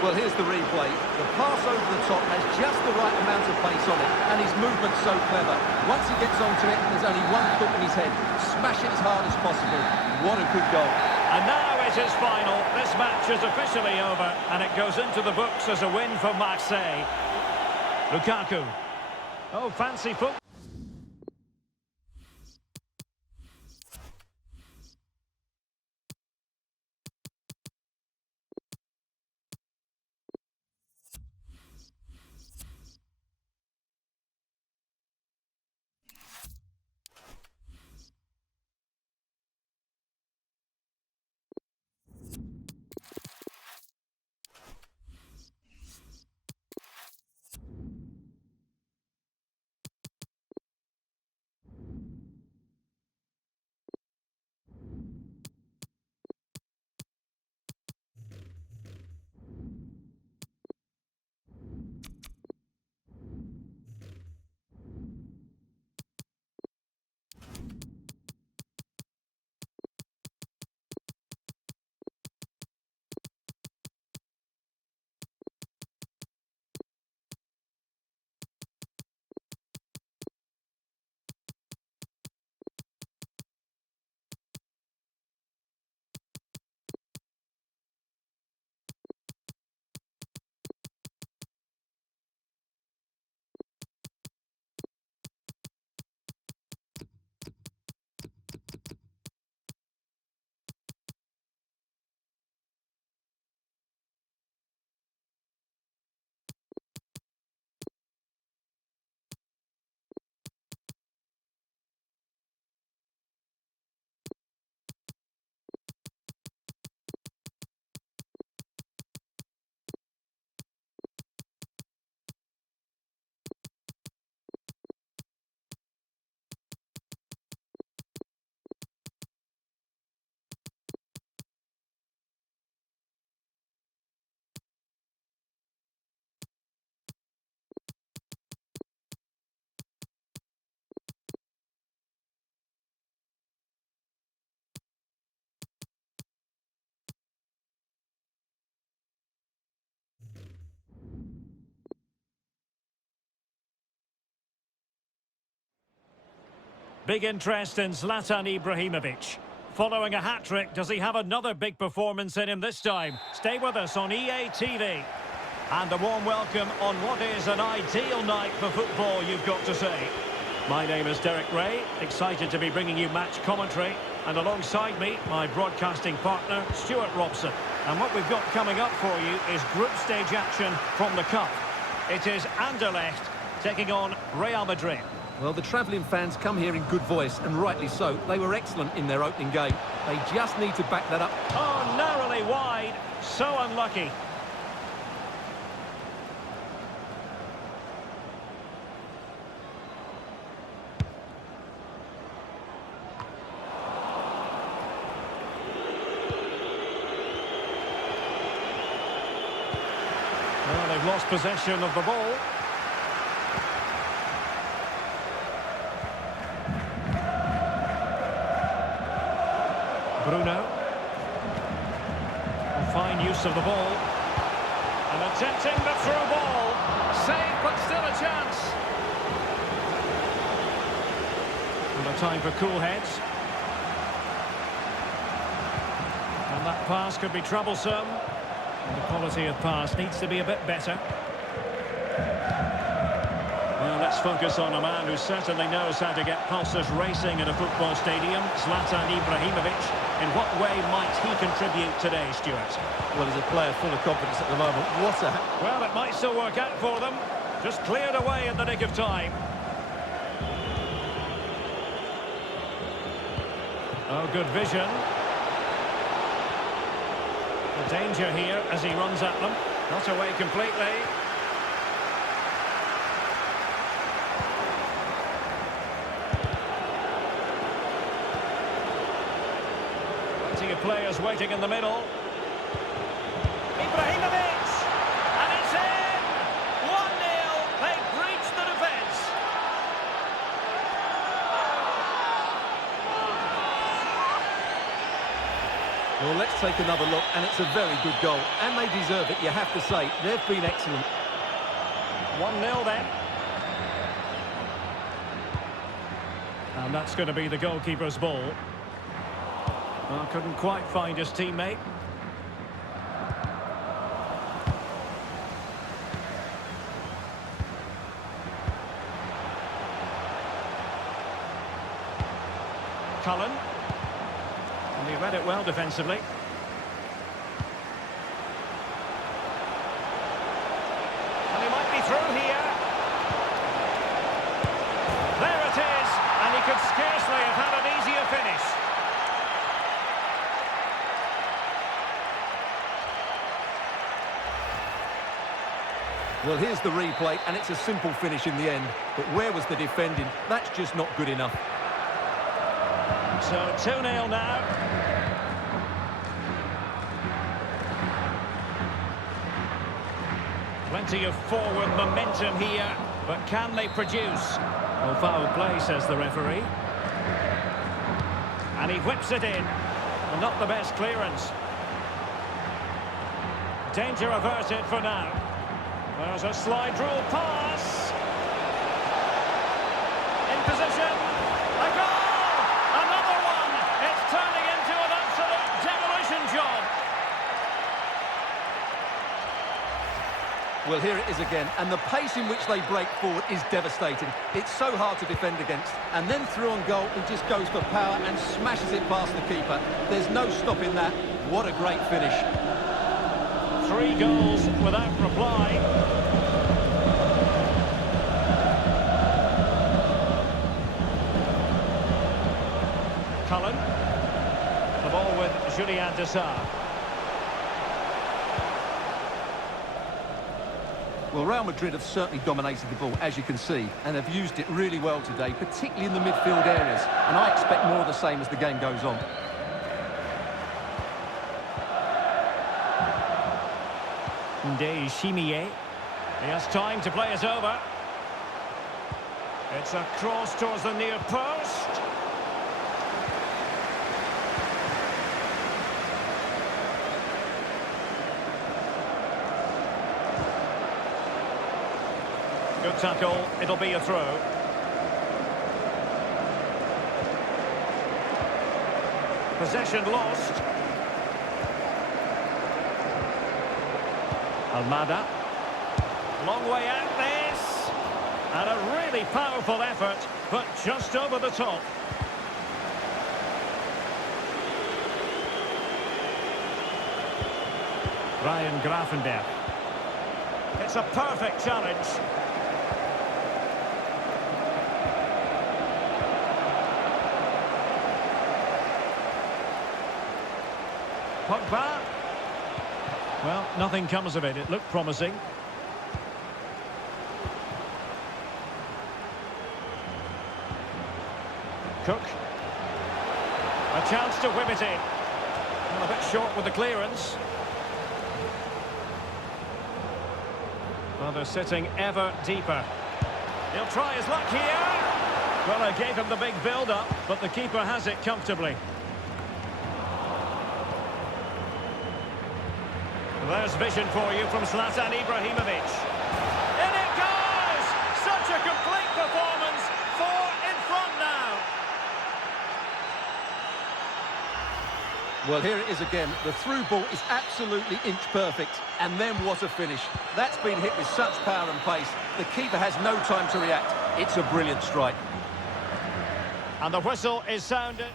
Well, here's the replay. The pass over the top has just the right amount of pace on it, and his movement's so clever. Once he gets onto it, there's only one thought in his head. Smash it as hard as possible. What a good goal. And now it is final. This match is officially over, and it goes into the books as a win for Marseille. Lukaku. Oh, fancy football. Big interest in Zlatan Ibrahimovic. Following a hat-trick, does he have another big performance in him this time? Stay with us on EA TV. And a warm welcome on what is an ideal night for football, you've got to say. My name is Derek Ray, excited to be bringing you match commentary. And alongside me, my broadcasting partner, Stuart Robson. And what we've got coming up for you is group stage action from the Cup. It is Anderlecht taking on Real Madrid. Well, the travelling fans come here in good voice, and rightly so. They were excellent in their opening game. They just need to back that up. Oh, narrowly wide. So unlucky. Well, they've lost possession of the ball. Bruno. Fine use of the ball. And attempting the through ball. Save, but still a chance. And a time for cool heads. And that pass could be troublesome. And the quality of pass needs to be a bit better. Well, let's focus on a man who certainly knows how to get pulses racing in a football stadium, Zlatan Ibrahimovic. In what way might he contribute today, Stuart? Well, he's a player full of confidence at the moment. What a... Well, it might still work out for them. Just cleared away in the nick of time. Oh, good vision. The danger here as he runs at them. Not away completely. Plenty of players waiting in the middle. Ibrahimovic! And it's in! 1-0. They breached the defence. Well, let's take another look, and it's a very good goal. And they deserve it, you have to say. They've been excellent. 1-0 then. And that's going to be the goalkeeper's ball. Well, couldn't quite find his teammate. Cullen. And he read it well defensively. And he might be through here. There it is. And he could scarcely have had an easier finish. Well, here's the replay, and it's a simple finish in the end. But where was the defending? That's just not good enough. So 2-0 now. Plenty of forward momentum here, but can they produce? Well, foul play, says the referee. And he whips it in. Well, not the best clearance. Danger averted for now. There's a slide rule pass. In position. A goal! Another one! It's turning into an absolute demolition job. Well, here it is again, and the pace in which they break forward is devastating. It's so hard to defend against. And then through on goal, he just goes for power and smashes it past the keeper. There's no stopping that. What a great finish. 3 goals without reply. Cullen. The ball with Julien Dessart. Well, Real Madrid have certainly dominated the ball, as you can see, and have used it really well today, particularly in the midfield areas. And I expect more of the same as the game goes on. Ndeye-Shimiye. He has time to play it over. It's a cross towards the near post. Good tackle. It'll be a throw. Possession lost. Almada. Long way out this. And a really powerful effort, but just over the top. Ryan Gravenberch. It's a perfect challenge. Pogba. Well, nothing comes of it. It looked promising. Cook. A chance to whip it in. Well, a bit short with the clearance. Well, they're sitting ever deeper. He'll try his luck here. Well, I gave him the big build-up, but the keeper has it comfortably. There's vision for you from Zlatan Ibrahimovic. In it goes! Such a complete performance. 4 in front now. Well, here it is again. The through ball is absolutely inch perfect. And then what a finish. That's been hit with such power and pace. The keeper has no time to react. It's a brilliant strike. And the whistle is sounded.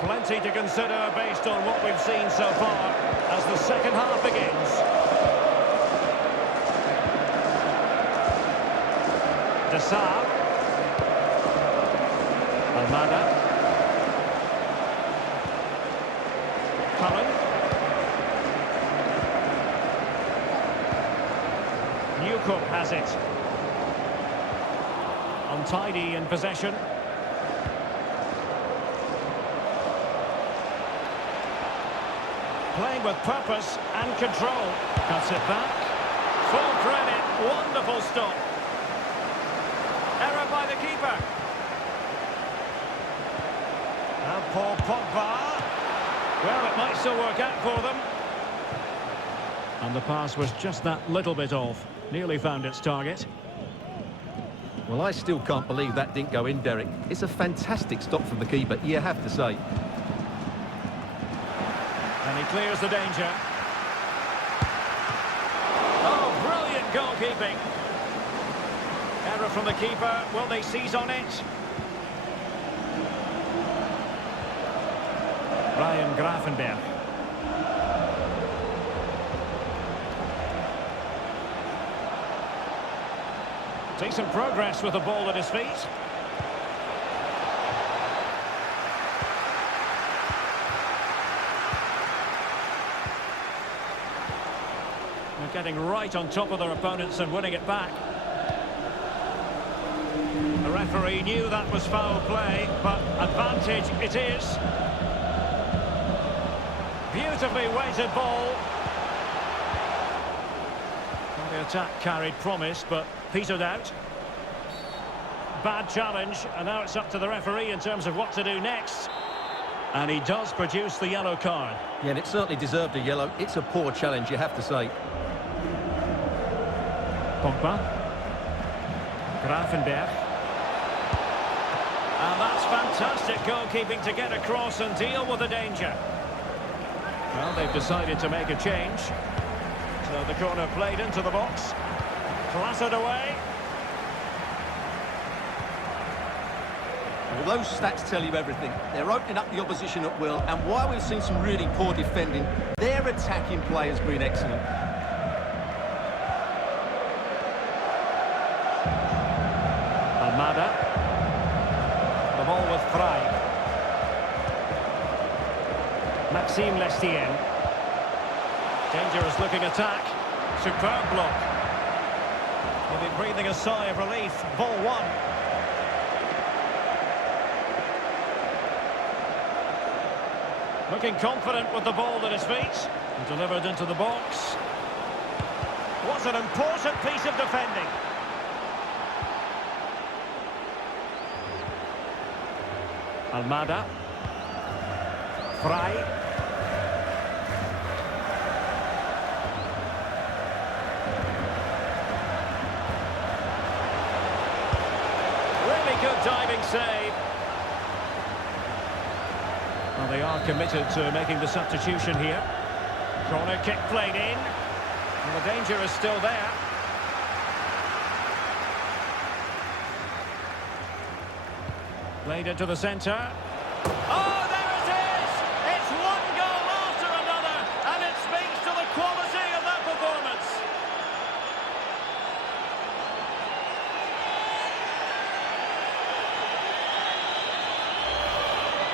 Plenty to consider based on what we've seen so far as the second half begins. Dessart. Almada. Cullen. Newcomb has it. Untidy in possession. Playing with purpose and control. Cuts it back. Full credit. Wonderful stop. Error by the keeper. Now Paul Pogba. Well, it might still work out for them. And the pass was just that little bit off. Nearly found its target. Well, I still can't believe that didn't go in, Derek. It's a fantastic stop from the keeper, you have to say. And he clears the danger. Oh, brilliant goalkeeping. Error from the keeper. Will they seize on it? Ryan Gravenberch. Decent progress with the ball at his feet. They're getting right on top of their opponents and winning it back. The referee knew that was foul play, but advantage it is. Beautifully weighted ball. Well, the attack carried promise, but petered out. Bad challenge, and now it's up to the referee in terms of what to do next. And he does produce the yellow card. Yeah, and it certainly deserved a yellow. It's a poor challenge, you have to say. Pogba. Gravenberch. And that's fantastic goalkeeping to get across and deal with the danger. Well, they've decided to make a change. So the corner played into the box. Clattered away. Well, those stats tell you everything. They're opening up the opposition at will, and while we've seen some really poor defending, their attacking play has been excellent. Almada. The ball with Frey. Maxime Lestien. Dangerous looking attack. Superb block. He'll be breathing a sigh of relief. Ball one. Looking confident with the ball at his feet. And delivered into the box. What an important piece of defending. Almada. Frey. good diving save. Well, they are committed to making the substitution here. Corner kick played in. And the danger is still there. Played into the centre. Oh, there it is! It's one goal after another, and it speaks to the quality of that performance.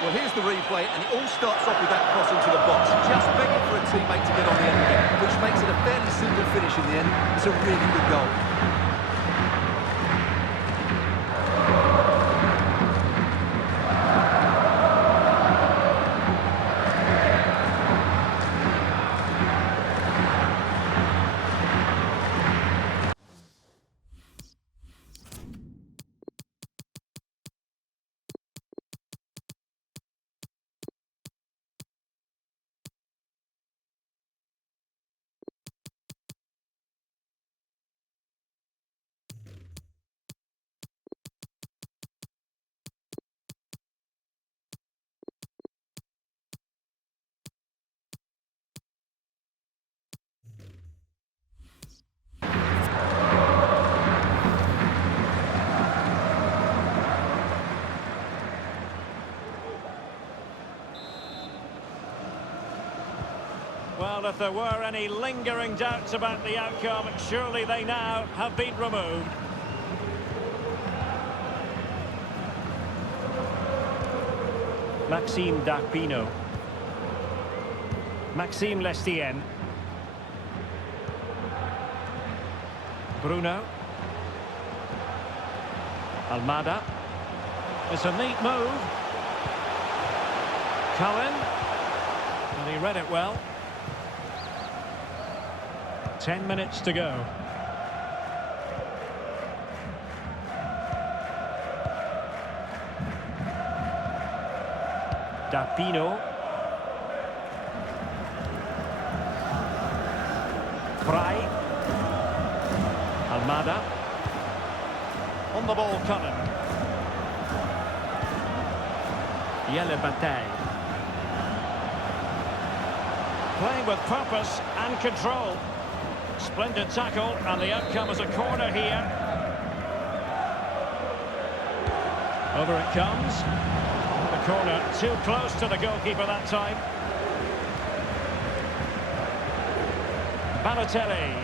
Well, here's the replay, and it all starts off with that cross into the box, just begging for a teammate to get on the end of it, which makes it a fairly simple finish in the end. It's a really good goal. Well, if there were any lingering doubts about the outcome, surely they now have been removed. Maxime Darpino. Maxime Lestienne. Bruno. Almada. It's a neat move. Cullen. And he read it well. 10 minutes to go. Darpino. Frey. Almada. On the ball, Cullen. Yele Bataille. Playing with purpose and control. Splendid tackle, and the outcome is a corner here. Over it comes. The corner too close to the goalkeeper that time. Balotelli.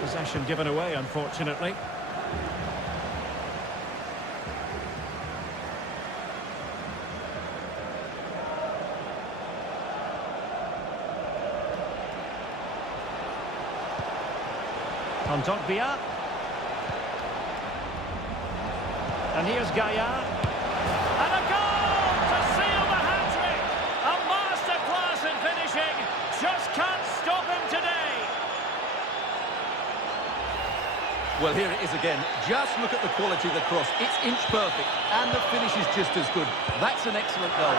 Possession given away, unfortunately. Kondogbia. And here's Gaillard. And a goal to seal the hat-trick! A masterclass in finishing. Just can't stop him today. Well, here it is again. Just look at the quality of the cross. It's inch perfect, and the finish is just as good. That's an excellent goal.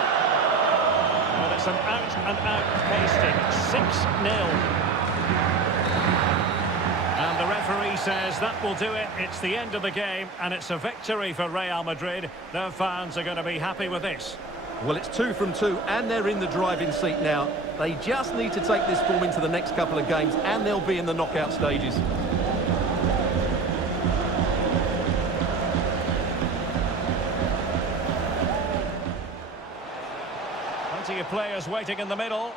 Well, it's an out-and-out pasting. 6-0. And the referee says that will do it. It's the end of the game, and it's a victory for Real Madrid. Their fans are going to be happy with this. Well, it's 2 from 2, and they're in the driving seat now. They just need to take this form into the next couple of games, and they'll be in the knockout stages. Plenty of players waiting in the middle.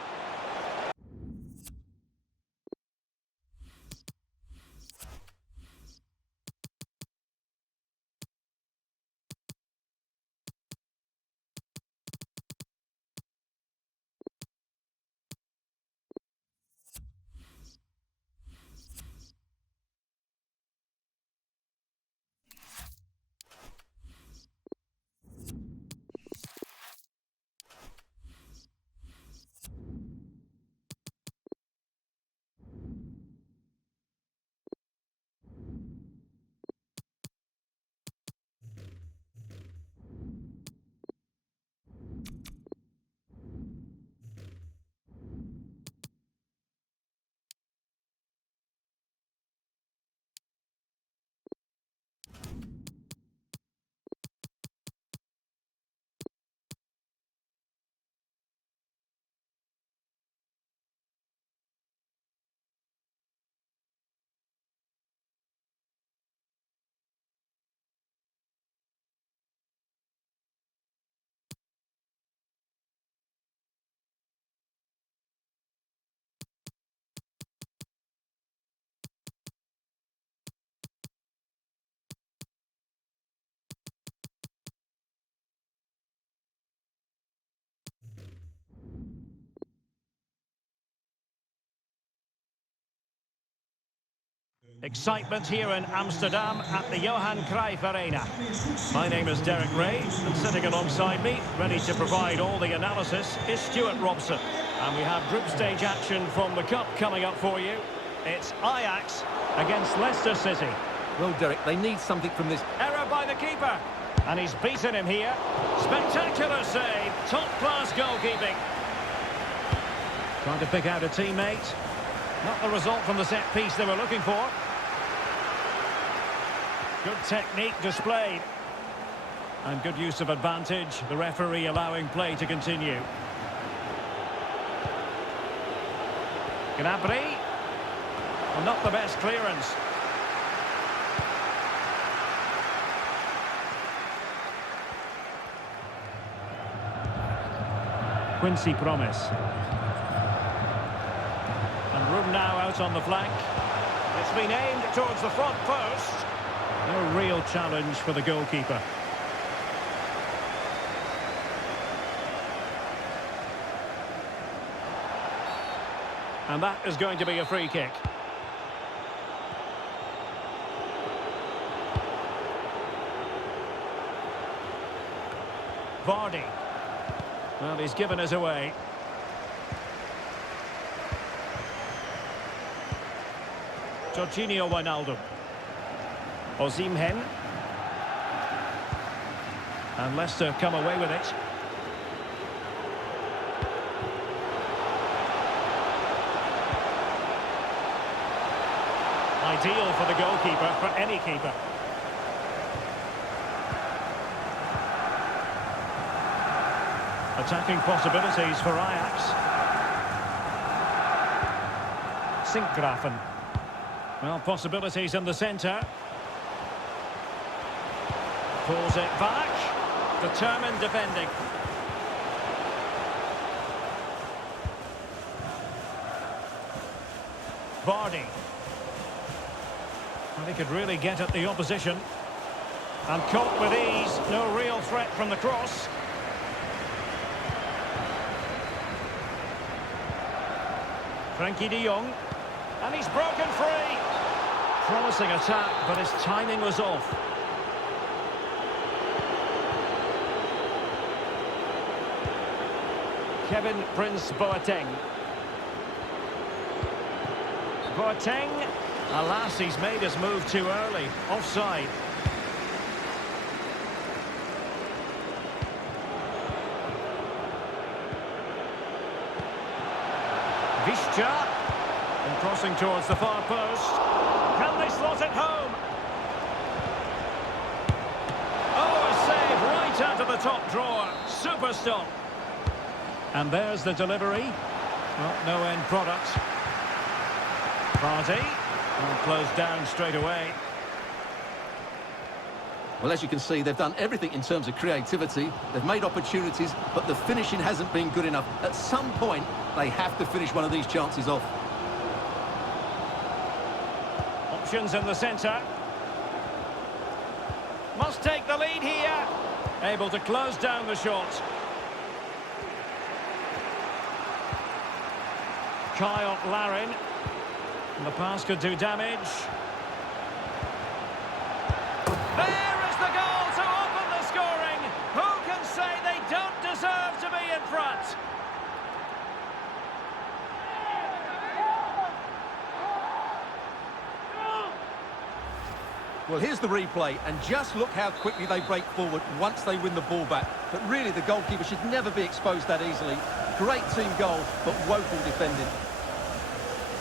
Excitement here in Amsterdam at the Johan Cruyff Arena. My name is Derek Ray, and sitting alongside me, ready to provide all the analysis, is Stuart Robson. And we have group stage action from the Cup coming up for you. It's Ajax against Leicester City. Well, Derek, they need something from this. Error by the keeper. And he's beaten him here. Spectacular save. Top-class goalkeeping. Trying to pick out a teammate. Not the result from the set piece they were looking for. Good technique displayed. And good use of advantage. The referee allowing play to continue. Gnabry. Well, not the best clearance. Quincy Promes. And room now out on the flank. It's been aimed towards the front post. No real challenge for the goalkeeper. And that is going to be a free kick. Vardy. Well, he's given us away. Jorginho Wijnaldum. Osimhen. And Leicester come away with it. Ideal for the goalkeeper, for any keeper. Attacking possibilities for Ajax. Sinkgrafen. Well, possibilities in the centre. Pulls it back. Determined defending. Vardy. Well, he could really get at the opposition. And caught with ease. No real threat from the cross. Frenkie de Jong. And he's broken free. Promising attack, but his timing was off. Kevin Prince Boateng. Boateng. Alas, he's made his move too early. Offside. Visca. And crossing towards the far post. Can they slot it home? Oh, a save right out of the top drawer. Super stop. And there's the delivery. Well, no end product. Vardy. And closed down straight away. Well, as you can see, they've done everything in terms of creativity. They've made opportunities, but the finishing hasn't been good enough. At some point, they have to finish one of these chances off. Options in the centre. Must take the lead here. Able to close down the shot. Kyle Larin. And the pass could do damage. There is the goal to open the scoring. Who can say they don't deserve to be in front? Well, here's the replay, and just look how quickly they break forward once they win the ball back. But really, the goalkeeper should never be exposed that easily. Great team goal, but woeful defending.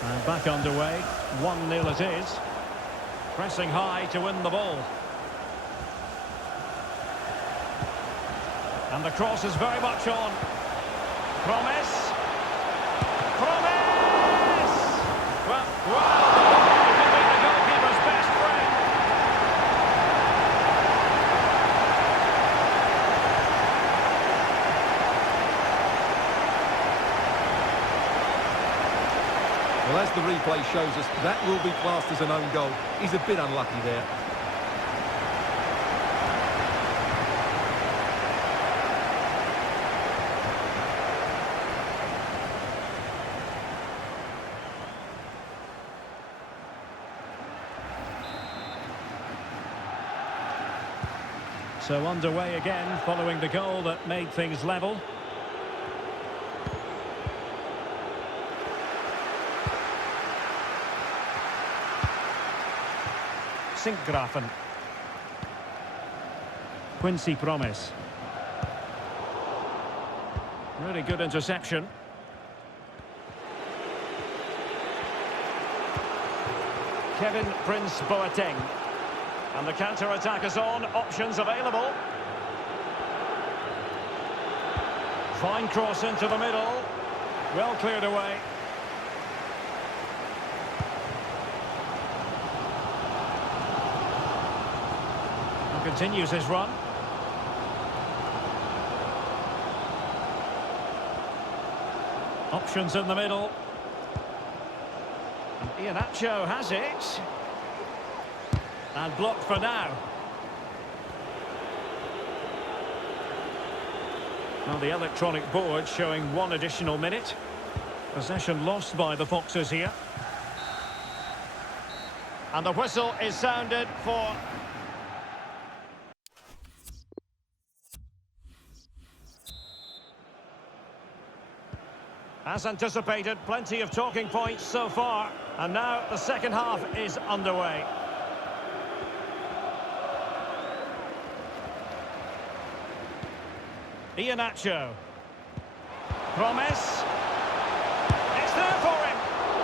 And back underway, 1-0 it is. Pressing high to win the ball. And the cross is very much on. Promes. Promes! Well, wow! It could be the goalkeeper's best friend. Well, as the replay shows us, that will be classed as an own goal. He's a bit unlucky there. So underway again, following the goal that made things level. Sinkgrafen. Quincy Promes. Really good interception. Kevin Prince Boateng. And the counter-attack is on, options available. Fine cross into the middle. Well cleared away. And continues his run. Options in the middle. And Iheanacho has it. And blocked for now. Well, the electronic board showing 1 additional minute. Possession lost by the Foxes here. And the whistle is sounded for... As anticipated, plenty of talking points so far. And now the second half is underway. Iheanacho. Promes. It's there for him.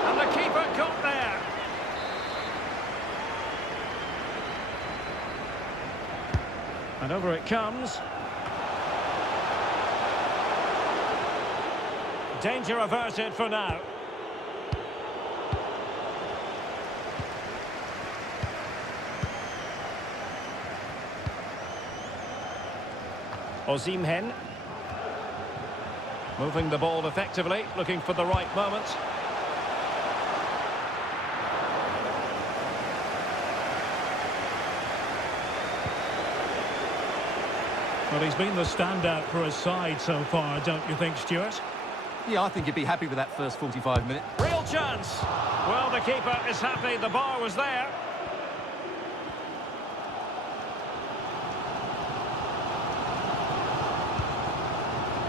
And the keeper got there. And over it comes. Danger averted for now. Osimhen. Moving the ball effectively, looking for the right moment. Well, he's been the standout for his side so far, don't you think, Stuart? Yeah, I think he'd be happy with that first 45 minutes. Real chance. Well, the keeper is happy the bar was there.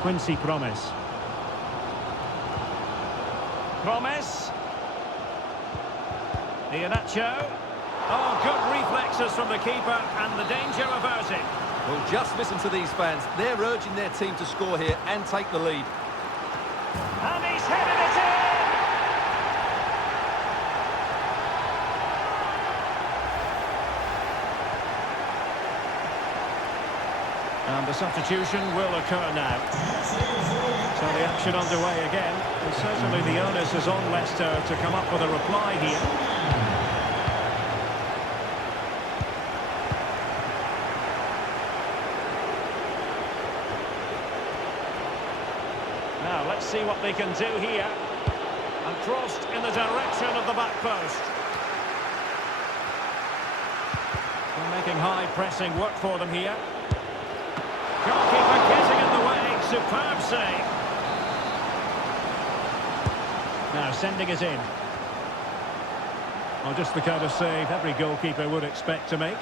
Quincy Promes. Promes. Iheanacho. Oh, good reflexes from the keeper and the danger averted. Well, just listen to these fans. They're urging their team to score here and take the lead. And he's headed it in! And the substitution will occur now. So the action underway again. And certainly the onus is on Leicester to come up with a reply here. Now, let's see what they can do here. And crossed in the direction of the back post. They're making high pressing work for them here. Goalkeeper getting in the way. Superb save. Now, sending it in. Well, just the kind of save every goalkeeper would expect to make.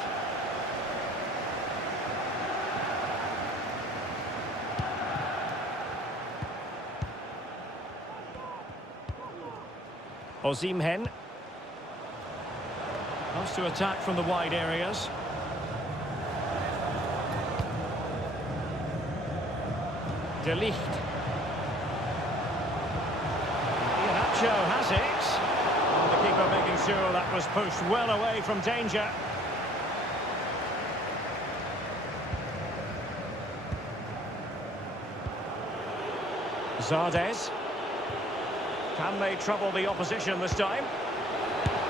Osimhen. Wants to attack from the wide areas. De Ligt. Iheanacho has it. And the keeper making sure that was pushed well away from danger. Zardes. Can they trouble the opposition this time?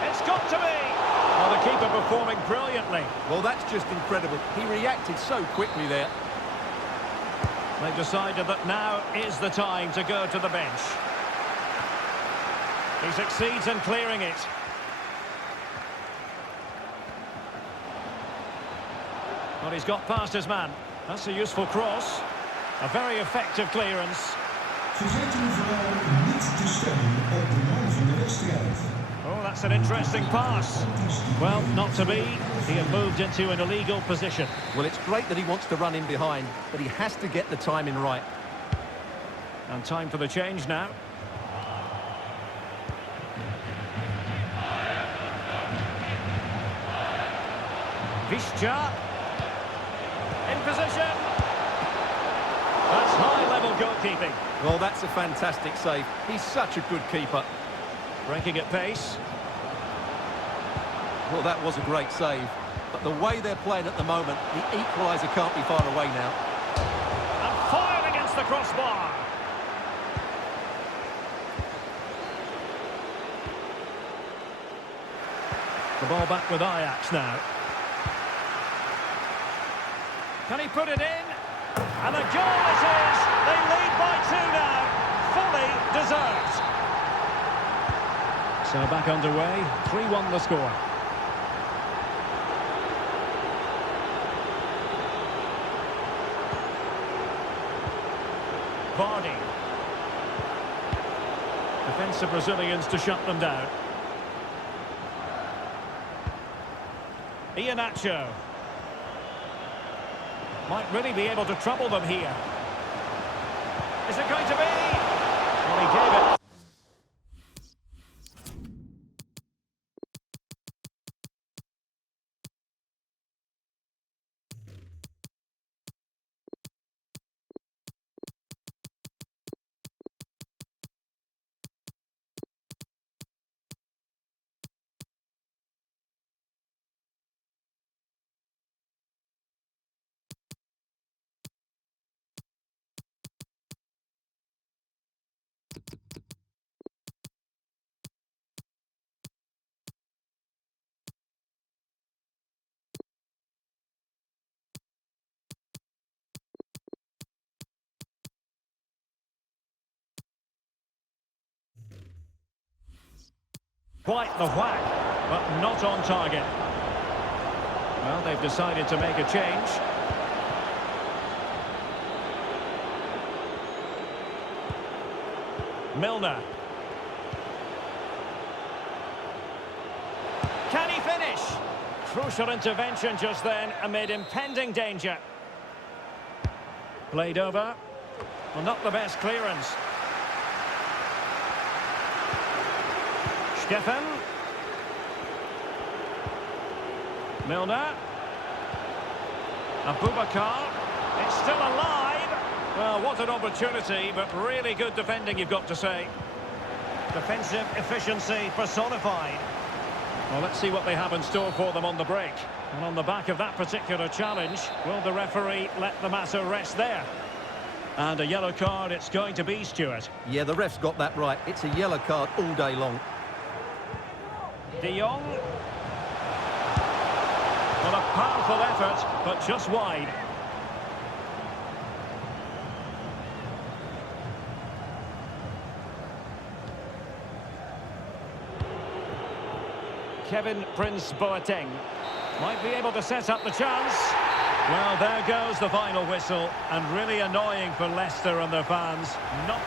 It's got to be! Well, the keeper performing brilliantly. Well, that's just incredible. He reacted so quickly there. They've decided that now is the time to go to the bench. He succeeds in clearing it. Well, he's got past his man. That's a useful cross. A very effective clearance. Vergeet uw vooral niet te stemmen op de man van de wedstrijd. Oh, that's an interesting pass. Well, not to be. He had moved into an illegal position. Well, it's great that he wants to run in behind, but he has to get the timing right. And time for the change now. Visca. In position. That's high-level goalkeeping. Well, that's a fantastic save. He's such a good keeper. Breaking at pace. Well, that was a great save. But the way they're playing at the moment, the equaliser can't be far away now. And fired against the crossbar. The ball back with Ajax now. Can he put it in? And the goal it is! They lead by 2 now. Fully deserved. So back underway. 3-1 the score. Vardy. Defensive Brazilians to shut them down. Iheanacho. Might really be able to trouble them here. Is it going to be? Well, he gave it. Quite the whack, but not on target. Well, they've decided to make a change. Milner. Can he finish? Crucial intervention just then amid impending danger. Played over. Well, not the best clearance. Steffen. Milner. Abubakar. It's still alive. Well, what an opportunity, but really good defending, you've got to say. Defensive efficiency personified. Well, let's see what they have in store for them on the break. And on the back of that particular challenge, will the referee let the matter rest there? And a yellow card it's going to be, Stuart. Yeah, the ref's got that right. It's a yellow card all day long. De Jong. Well, a powerful effort, but just wide. Kevin Prince Boateng might be able to set up the chance. Well, there goes the final whistle, and really annoying for Leicester and their fans. Not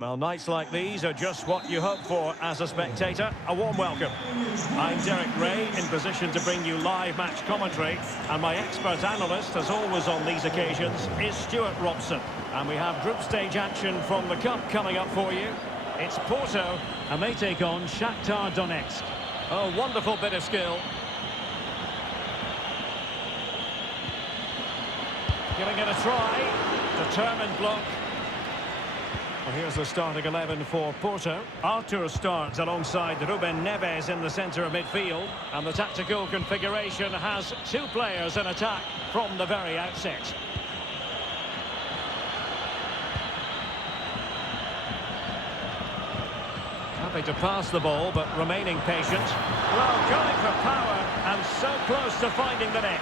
Well, nights like these are just what you hope for as a spectator. A warm welcome. I'm Derek Ray, in position to bring you live match commentary. And my expert analyst, as always on these occasions, is Stuart Robson. And we have group stage action from the Cup coming up for you. It's Porto, and they take on Shakhtar Donetsk. Oh, wonderful bit of skill. Giving it a try. Determined block. Well, here's the starting 11 for Porto. Artur starts alongside Ruben Neves in the centre of midfield. And the tactical configuration has two players in attack from the very outset. Happy to pass the ball, but remaining patient. Well, going for power, and so close to finding the net.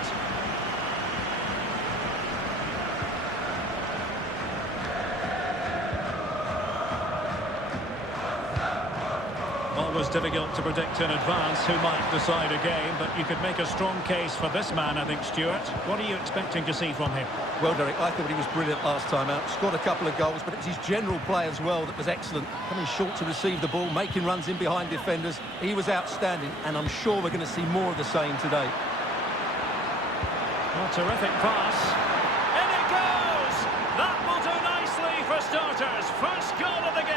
Always difficult to predict in advance who might decide a game, but you could make a strong case for this man, I think, Stuart. What are you expecting to see from him? Well, Derek, I thought he was brilliant last time out. Scored a couple of goals, but it was his general play as well that was excellent. Coming short to receive the ball, making runs in behind defenders. He was outstanding, and I'm sure we're going to see more of the same today. A terrific pass. In it goes! That will do nicely for starters. First goal of the game.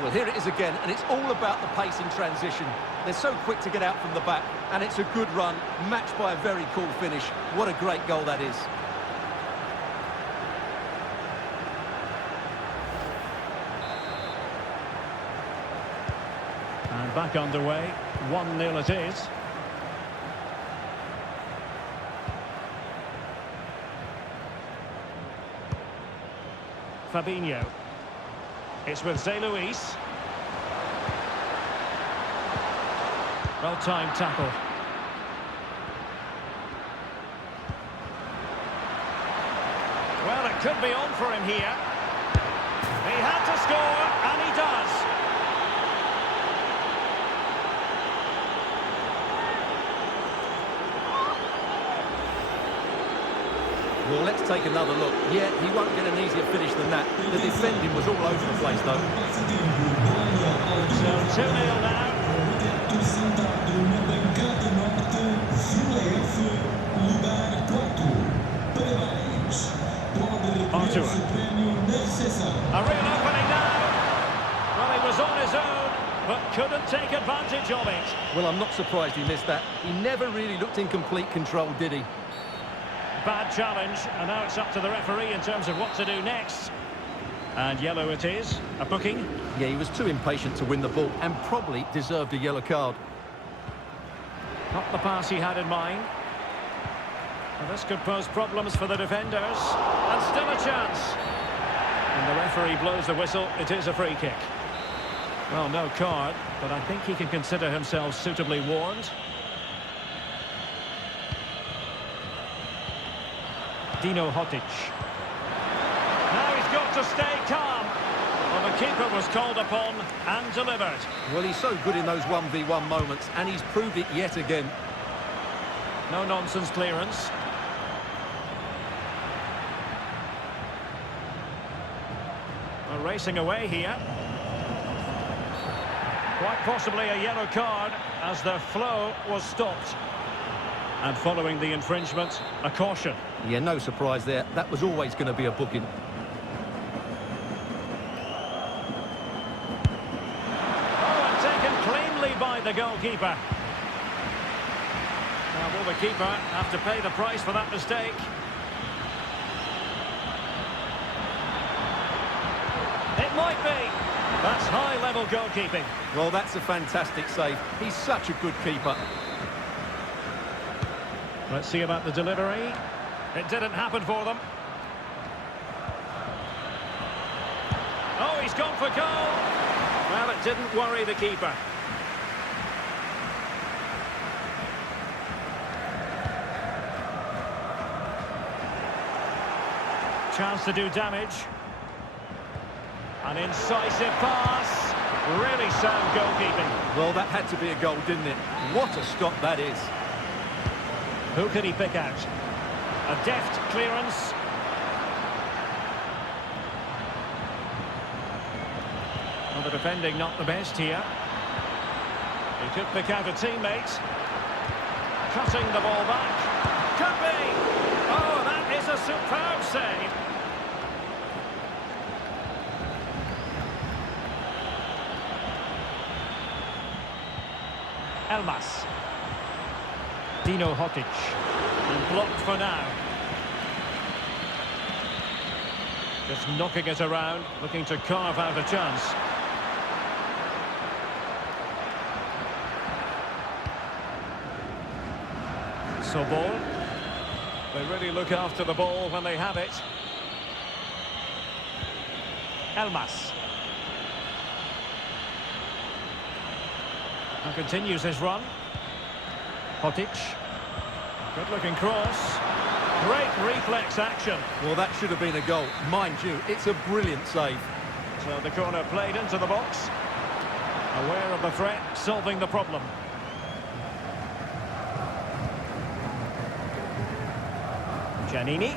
Well, here it is again, and it's all about the pace in transition. They're so quick to get out from the back, and it's a good run, matched by a very cool finish. What a great goal that is. And back underway. 1-0 it is. Fabinho. It's with Zé Luis. Well-timed tackle. Well, it could be on for him here. He had to score, and he does. Well, let's take another look. Yeah, he won't get an easier finish than that. The defending was all over the place, though. So 2-0 now. Artur. A real opening now. Well, he was on his own, but couldn't take advantage of it. Well, I'm not surprised he missed that. He never really looked in complete control, did he? Bad challenge, and now it's up to the referee in terms of what to do next. And yellow it is. A booking. Yeah, he was too impatient to win the ball and probably deserved a yellow card. Not the pass he had in mind. Well, this could pose problems for the defenders. And still a chance. And the referee blows the whistle. It is a free kick. Well, no card, but I think he can consider himself suitably warned. Dino Hotic. Now he's got to stay calm. Well, the keeper was called upon and delivered. Well, he's so good in those 1v1 moments, and he's proved it yet again. No-nonsense clearance. Well, racing away here. Quite possibly a yellow card as the flow was stopped. And following the infringement, a caution. Yeah, no surprise there. That was always going to be a booking. Oh, and taken cleanly by the goalkeeper. Now, will the keeper have to pay the price for that mistake? It might be. That's high-level goalkeeping. Well, that's a fantastic save. He's such a good keeper. Let's see about the delivery. It didn't happen for them. Oh, he's gone for goal. Well, it didn't worry the keeper. Chance to do damage. An incisive pass. Really sound goalkeeping. Well, that had to be a goal, didn't it? What a stop that is. Who can he pick out? A deft clearance. the defending not the best here. He could pick out a teammate. Cutting the ball back. Could be! Oh, that is a superb save. Elmas. Dino Hotic. And blocked for now. Just knocking it around, looking to carve out a chance. Sobol. They really look after the ball when they have it. Elmas. And continues his run. Hotic. Good looking cross. Great reflex action. Well, that should have been a goal. Mind you, it's a brilliant save. So the corner played into the box. Aware of the threat, solving the problem. Giannini.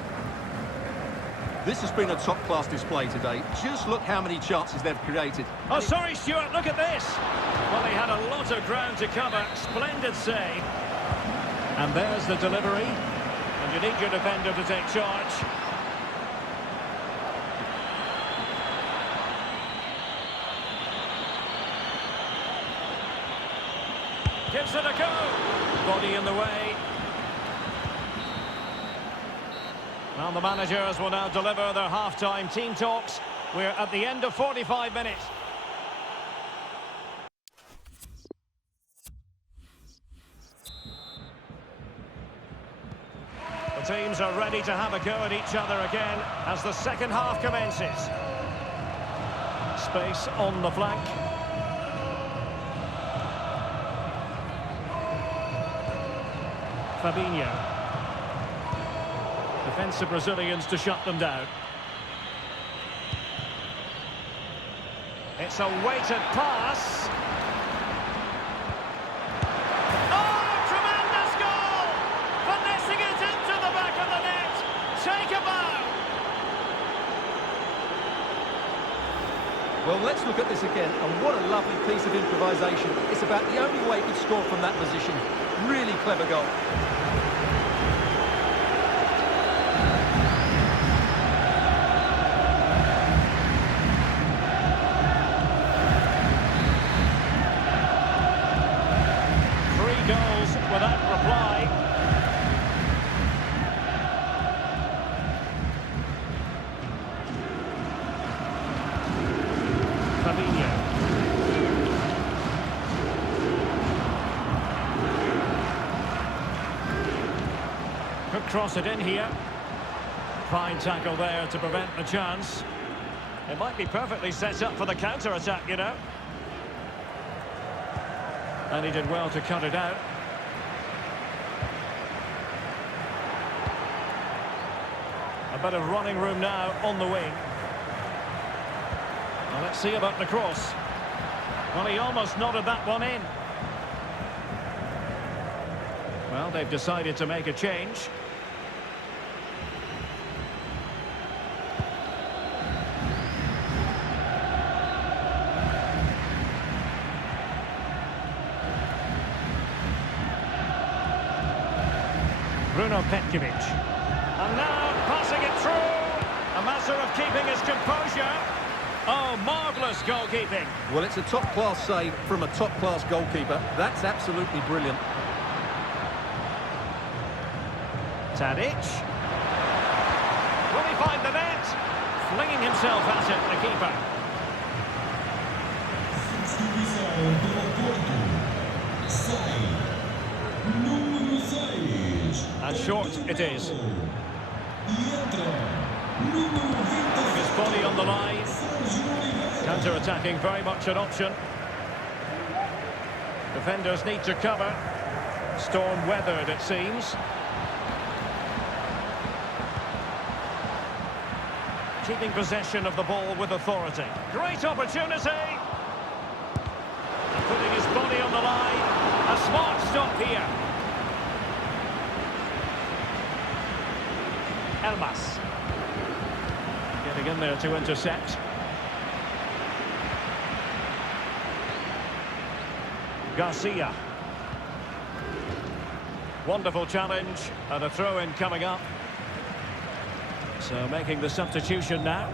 This has been a top-class display today. Just look how many chances they've created. Oh, sorry, Stuart, look at this. Well, he had a lot of ground to cover. Splendid save. And there's the delivery. And you need your defender to take charge. Gives it a go. Body in the way. Well, the managers will now deliver their half-time team talks. We're at the end of 45 minutes. The teams are ready to have a go at each other again as the second half commences. Space on the flank. Fabinho. Defensive Brazilians to shut them down. It's a weighted pass. Oh, tremendous goal! Finessing it into the back of the net. Take a bow. Well, let's look at this again, and what a lovely piece of improvisation. It's about the only way he could score from that position. Really clever goal. Without reply. Fabinho. Could cross it in here. Fine tackle there to prevent the chance. It might be perfectly set up for the counter-attack, you know. And he did well to cut it out. A bit of running room now on the wing. Well, let's see about the cross. Well, he almost nodded that one in. Well, they've decided to make a change. Bruno Petkovic. And now passing it through. A matter of keeping his composure. Oh, marvellous goalkeeping. Well, it's a top-class save from a top-class goalkeeper. That's absolutely brilliant. Tadic. Will he find the net? Flinging himself at it, the keeper. And short it is. His body on the line. Counter-attacking, very much an option. Defenders need to cover. Storm weathered, it seems. Keeping possession of the ball with authority. Great opportunity. And putting his body on the line. A smart stop here. Elmas. Getting in there to intercept. Garcia. Wonderful challenge, and a throw-in coming up. So making the substitution now.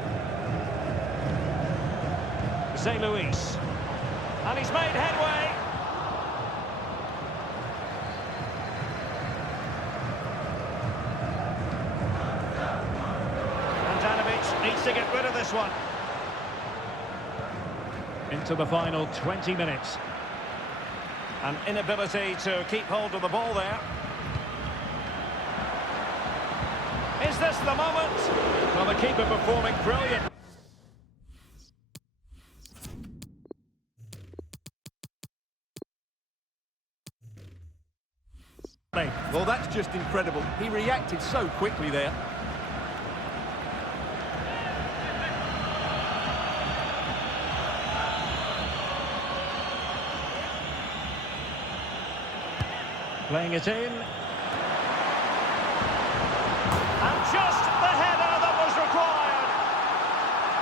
Zé Luis. And he's made headway. Handanovic needs to get rid of this one. Into the final 20 minutes. An inability to keep hold of the ball there. Is this the moment? Well, the keeper performing brilliant. Well, that's just incredible. He reacted so quickly there. Playing it in. And just the header that was required.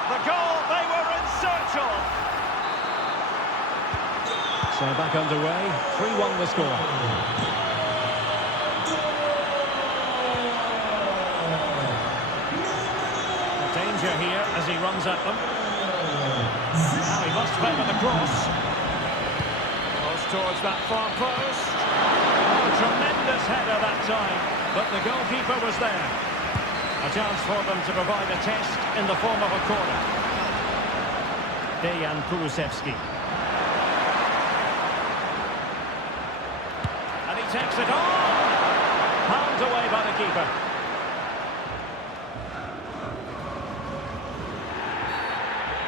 The goal they were in search of. So back underway. 3-1 the score. Danger here as he runs at them. Now he must favour the cross. Goes towards that far post. Oh, tremendous header that time, but the goalkeeper was there. A chance for them to provide a test in the form of a corner. Dejan Kulusevski. And he takes it on. Pounded away by the keeper.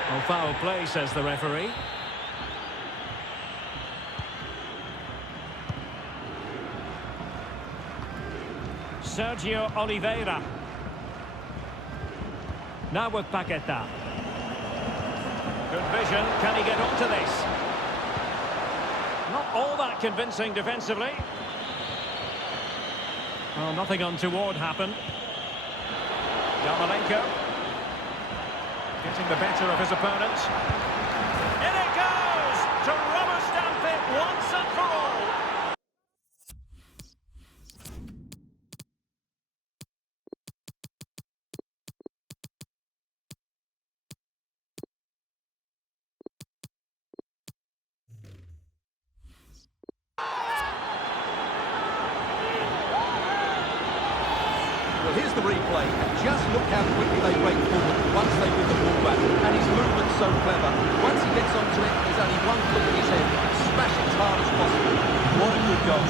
Oh, foul play, says the referee. Sergio Oliveira. Now with Paqueta. Good vision. Can he get onto this? Not all that convincing defensively. Well, nothing untoward happened. Yarmolenko. Getting the better of his opponent. In it goes! To rubber stamp it once and for all. Well, here's the replay. Just look how quickly they break forward once they win the ball back. And his movement's so clever. Once he gets onto it, there's only one flick of his head. Smash it as hard as possible. What a good goal.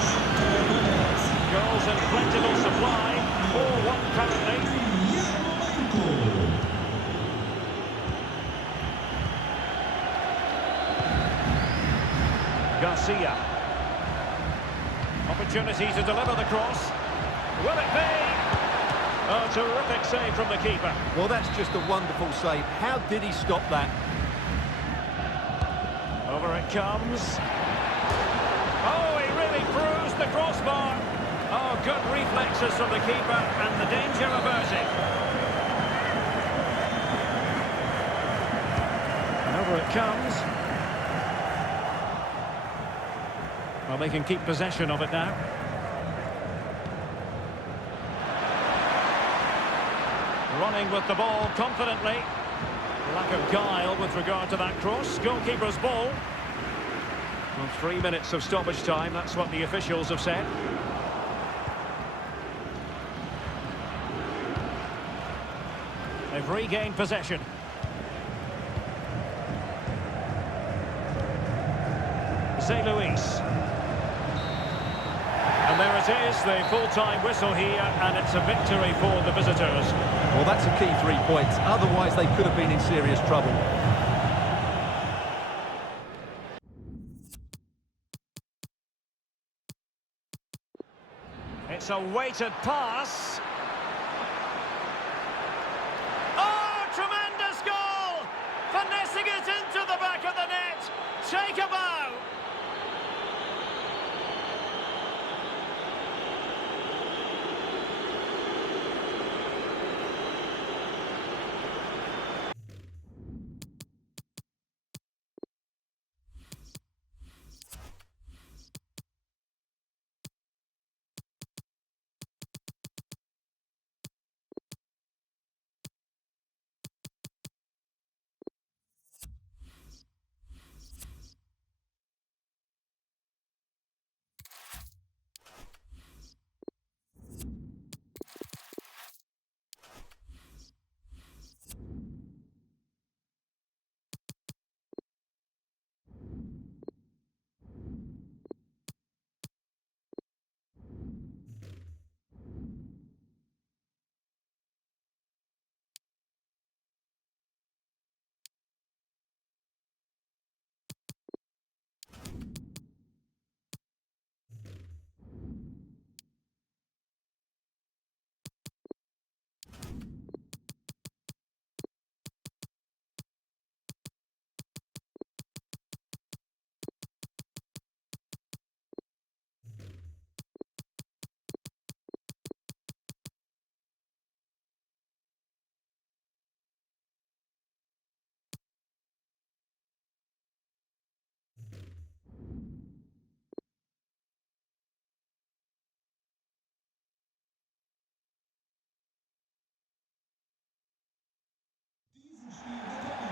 Goals in plentiful supply. 4-1 currently. Garcia. Opportunity to deliver the cross. Will it be? A terrific save from the keeper. Well, that's just a wonderful save. How did he stop that? Over it comes. Oh, he really bruised the crossbar. Oh, good reflexes from the keeper and the danger averted. And over it comes. Well, they can keep possession of it now. Running with the ball confidently. Lack of guile with regard to that cross. Goalkeeper's ball. Well, 3 minutes of stoppage time, that's what the officials have said. They've regained possession. Zé Luis. And there it is, the full-time whistle here, and it's a victory for the visitors. Well, that's a key 3 points. Otherwise, they could have been in serious trouble. It's a weighted pass. Oh, tremendous goal! Finessing it into the back of the net. Take a bow.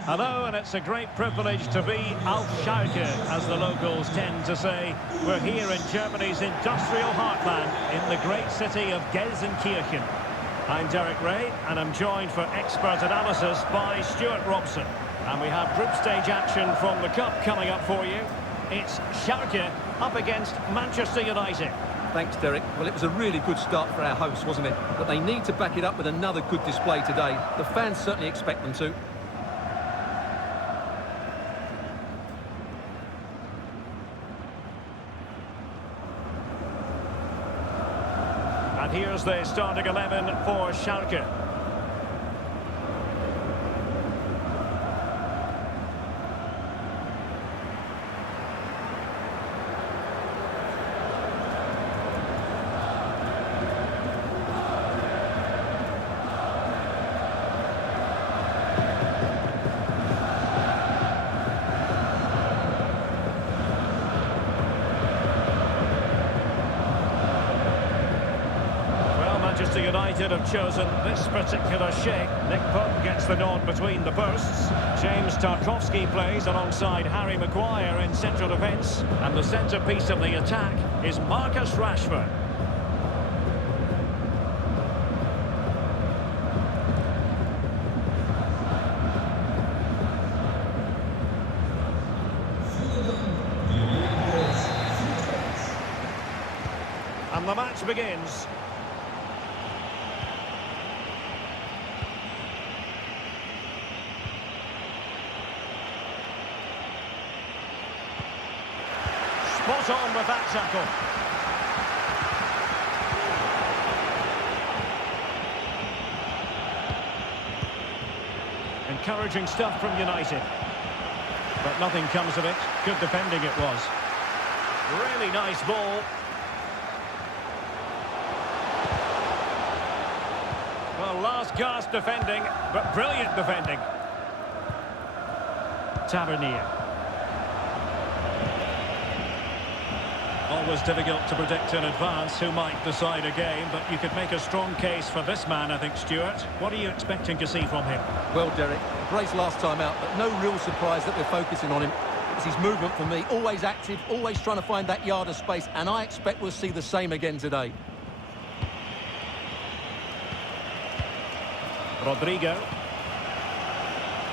Hello, and it's a great privilege to be auf Schalke, as the locals tend to say. We're here in Germany's industrial heartland, in the great city of Gelsenkirchen. I'm Derek Ray, and I'm joined for expert analysis by Stuart Robson. And we have group stage action from the Cup coming up for you. It's Schalke up against Manchester United. Thanks, Derek. Well, it was a really good start for our hosts, wasn't it? But they need to back it up with another good display today. The fans certainly expect them to. And here's the starting 11 for Schalke. Manchester United have chosen this particular shape. Nick Pope gets the nod between the posts. James Tarkowski plays alongside Harry Maguire in central defence. And the centrepiece of the attack is Marcus Rashford. And the match begins. Spot on with that tackle. Encouraging stuff from United. But nothing comes of it. Good defending it was. Really nice ball. Well, last gasp defending, but brilliant defending. Tavernier. Always difficult to predict in advance who might decide a game, but you could make a strong case for this man, I think, Stuart. What are you expecting to see from him? Well, Derek, brace last time out, but no real surprise that we're focusing on him. It's his movement for me, always active, always trying to find that yard of space, and I expect we'll see the same again today. Rodrigo.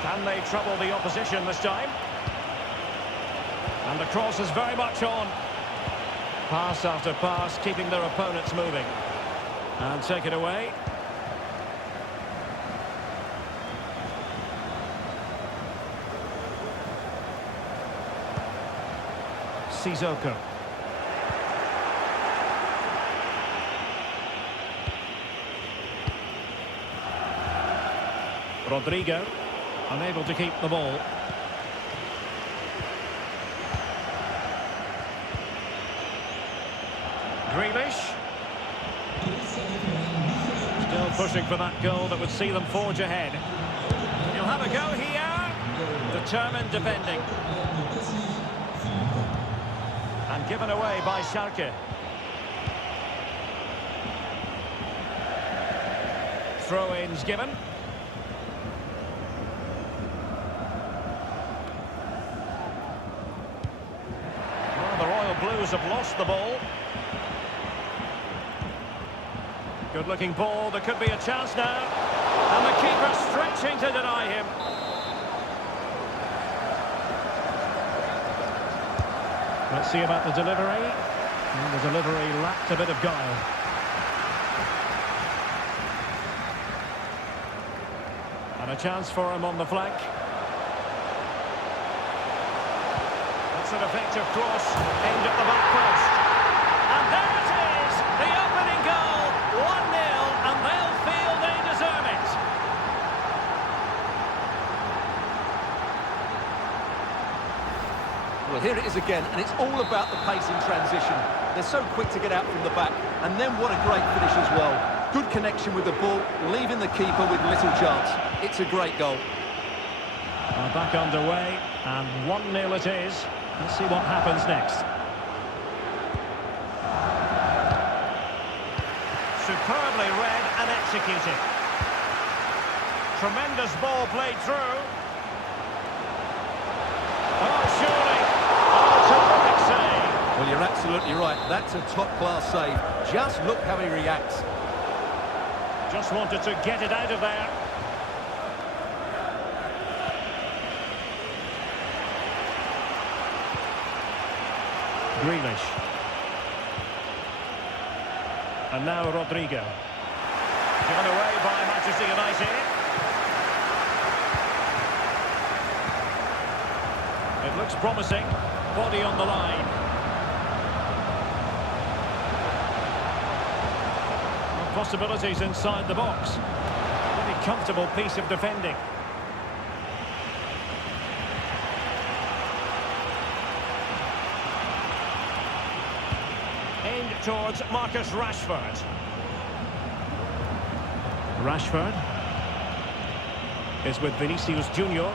Can they trouble the opposition this time? And the cross is very much on. Pass after pass, keeping their opponents moving. And take it away. Sissoko. Rodrigo, unable to keep the ball. Grealish. Still pushing for that goal that would see them forge ahead. He'll have a go here. Determined defending. And given away by Schalke. Throw-ins given. Well, the Royal Blues have lost the ball. Good-looking ball. There could be a chance now. And the keeper stretching to deny him. Let's see about the delivery. And the delivery lacked a bit of guile. And a chance for him on the flank. That's an effective cross aimed at the back post. And there it is! The opening goal! 1-0, and they'll feel they deserve it. Well, here it is again, and it's all about the pace in transition. They're so quick to get out from the back, and then what a great finish as well. Good connection with the ball, leaving the keeper with little chance. It's a great goal. Back underway, and 1-0 it is. Let's see what happens next. Superbly read and executed. Tremendous ball played through. That's a top-class save. Just look how he reacts. Just wanted to get it out of there. Grealish. And now Rodrigo. Given away by Manchester United. It looks promising. Body on the line. Possibilities inside the box. Really comfortable piece of defending. Aimed towards Marcus Rashford. Rashford is with Vinicius Junior.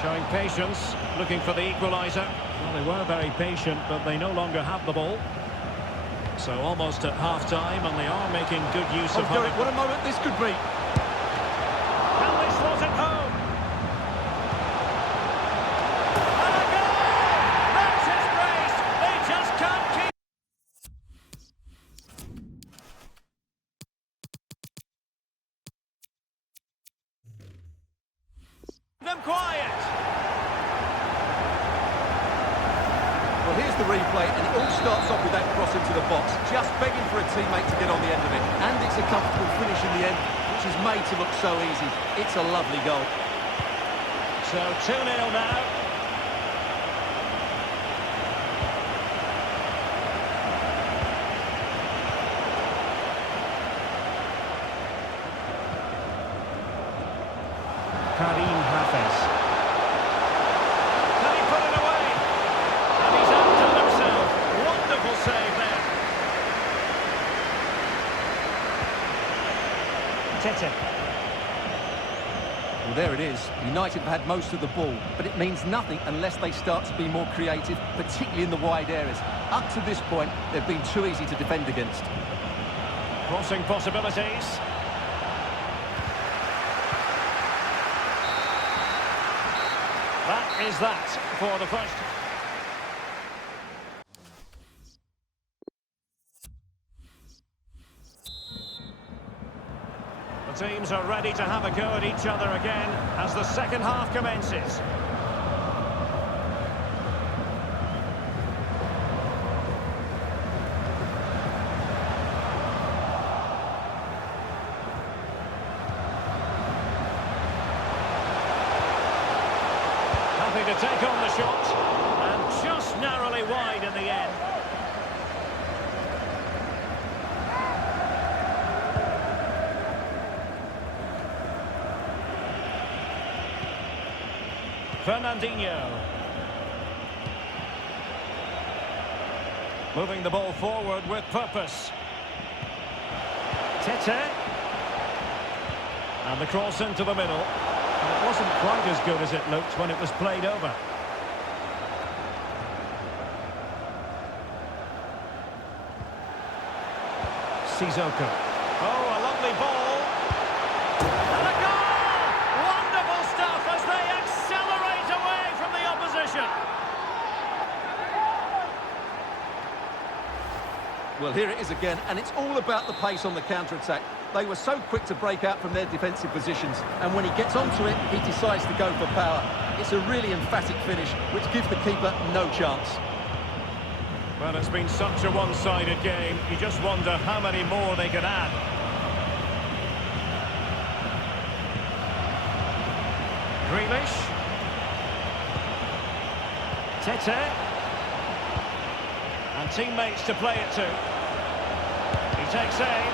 Showing patience, looking for the equaliser. Well, they were very patient, but they no longer have the ball. So almost at half-time, and they are making good use of Derek, what a moment this could be. Can they slot it home? And a goal! That's his brace! They just can't keep them quiet. Well, here's the replay, and it all starts off with that cross into the box, just begging for a teammate to get on the end of it. And it's a comfortable finish in the end, which is made to look so easy. It's a lovely goal. So 2-0 now. Karim Hafez. Can he put it away? And he's outdone himself. Wonderful save there. Tete. Well, there it is. United have had most of the ball, but it means nothing unless they start to be more creative, particularly in the wide areas. Up to this point, they've been too easy to defend against. Crossing possibilities. That is that for the first. The teams are ready to have a go at each other again as the second half commences. Happy to take on the shot, and just narrowly wide in the end. Fernandinho. Moving the ball forward with purpose. Tete. And the cross into the middle. And it wasn't quite as good as it looked when it was played over. Sissoko. Oh, a lovely ball. And a goal! Wonderful stuff as they accelerate away from the opposition. Well, here it is again, and it's all about the pace on the counter-attack. They were so quick to break out from their defensive positions, and when he gets onto it, he decides to go for power. It's a really emphatic finish, which gives the keeper no chance. Well, it's been such a one-sided game. You just wonder how many more they could add. Grealish. Tete. And teammates to play it to. He takes aim.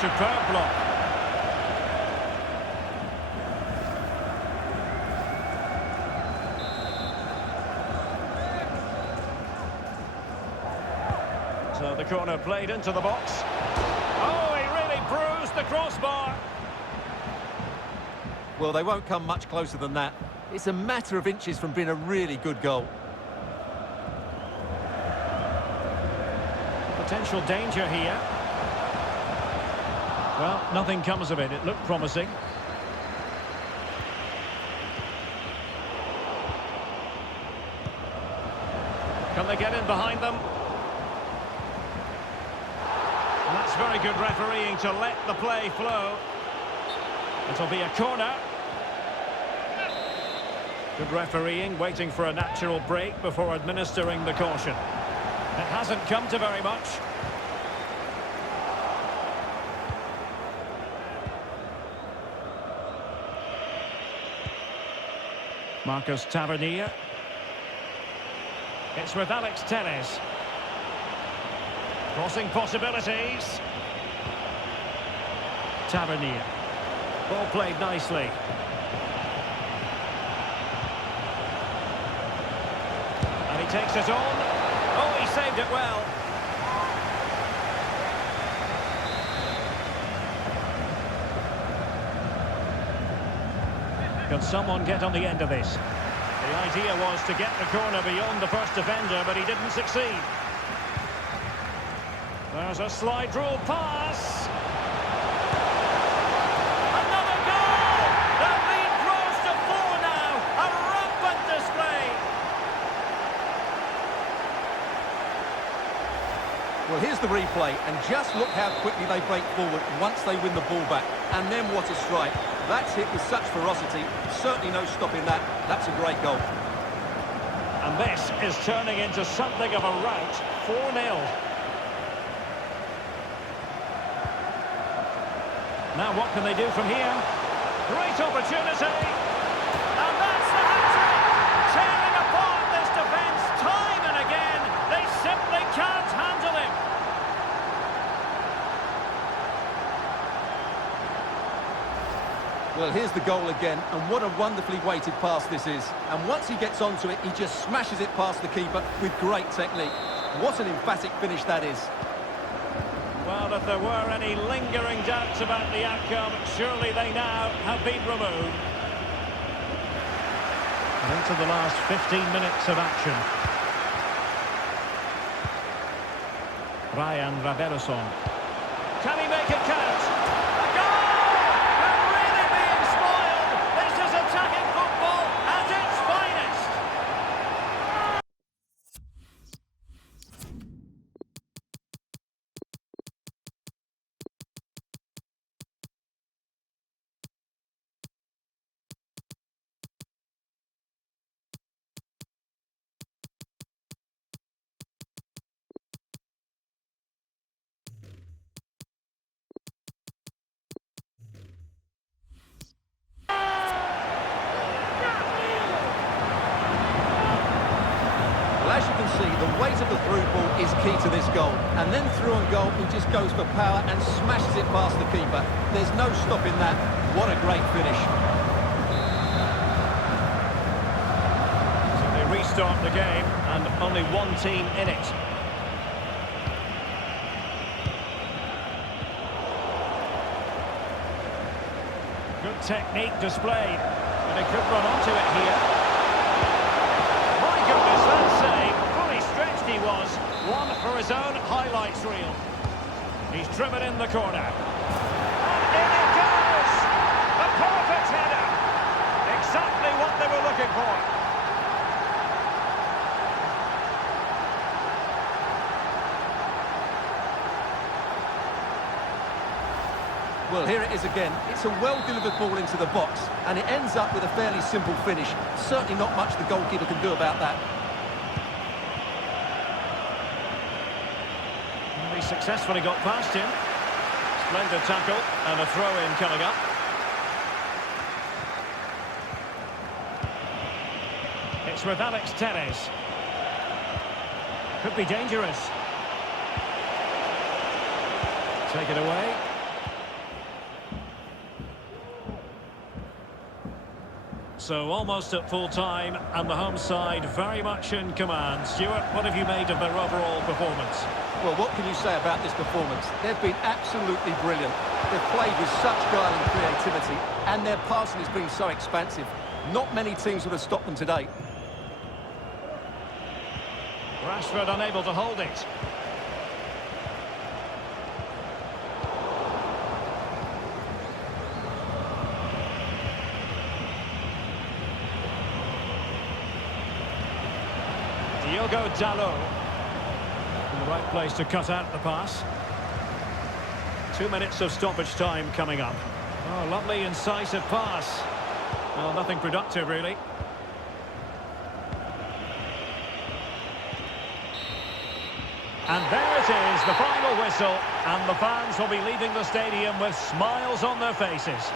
Superb block. So the corner played into the box. Oh, he really bruised the crossbar. Well, they won't come much closer than that. It's a matter of inches from being a really good goal. Potential danger here. Well, nothing comes of it. It looked promising. Can they get in behind them? That's very good refereeing to let the play flow. It'll be a corner. Good refereeing, waiting for a natural break before administering the caution. It hasn't come to very much. Marcus Tavernier. It's with Alex Telles. Crossing possibilities. Tavernier. Ball played nicely. And he takes it on. Oh, he saved it well. Can someone get on the end of this? The idea was to get the corner beyond the first defender, but he didn't succeed. There's a slide rule pass. Another goal! The lead grows to 4 now. A rampant display. Well, here's the replay, and just look how quickly they break forward once they win the ball back. And then what a strike. That's hit with such ferocity. Certainly no stopping that. That's a great goal. And this is turning into something of a rout. 4-0. Now what can they do from here? Great opportunity. And that's the hat-trick. Tearing apart this defence time and again. They simply can't handle him. Well, here's the goal again, and what a wonderfully weighted pass this is. And once he gets onto it, he just smashes it past the keeper with great technique. What an emphatic finish that is. Well, if there were any lingering doubts about the outcome, surely they now have been removed. And into the last 15 minutes of action. Ryan Raveloson. Can he make it count? A goal! They're really being spoiled. This is attacking football at its finest. Well, as you can see, the weight of the through ball is key to this goal. And then through on goal, he just goes for power and smashes it past the keeper. There's no stopping that. What a great finish. So they restart the game and only one team in it. Good technique displayed. And he could run onto it here. My goodness, that save. Fully stretched he was. One for his own highlights reel. He's driven in the corner. And in it goes! The perfect header. Exactly what they were looking for. Well, here it is again. It's a well-delivered ball into the box, and it ends up with a fairly simple finish. Certainly not much the goalkeeper can do about that. And he successfully got past him. Splendid tackle, and a throw-in coming up. It's with Alex Telles. Could be dangerous. Take it away. So almost at full time, and the home side very much in command. Stuart, what have you made of their overall performance? Well, what can you say about this performance? They've been absolutely brilliant. They've played with such guile and creativity, and their passing has been so expansive. Not many teams would have stopped them today. Rashford unable to hold it. Diogo Dalot in the right place to cut out the pass. 2 minutes of stoppage time coming up. Oh, lovely incisive pass. Well, nothing productive, really. And there it is, the final whistle, and the fans will be leaving the stadium with smiles on their faces.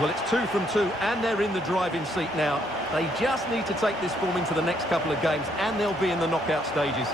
Well, it's 2 from 2, and they're in the driving seat now. They just need to take this form into the next couple of games, and they'll be in the knockout stages.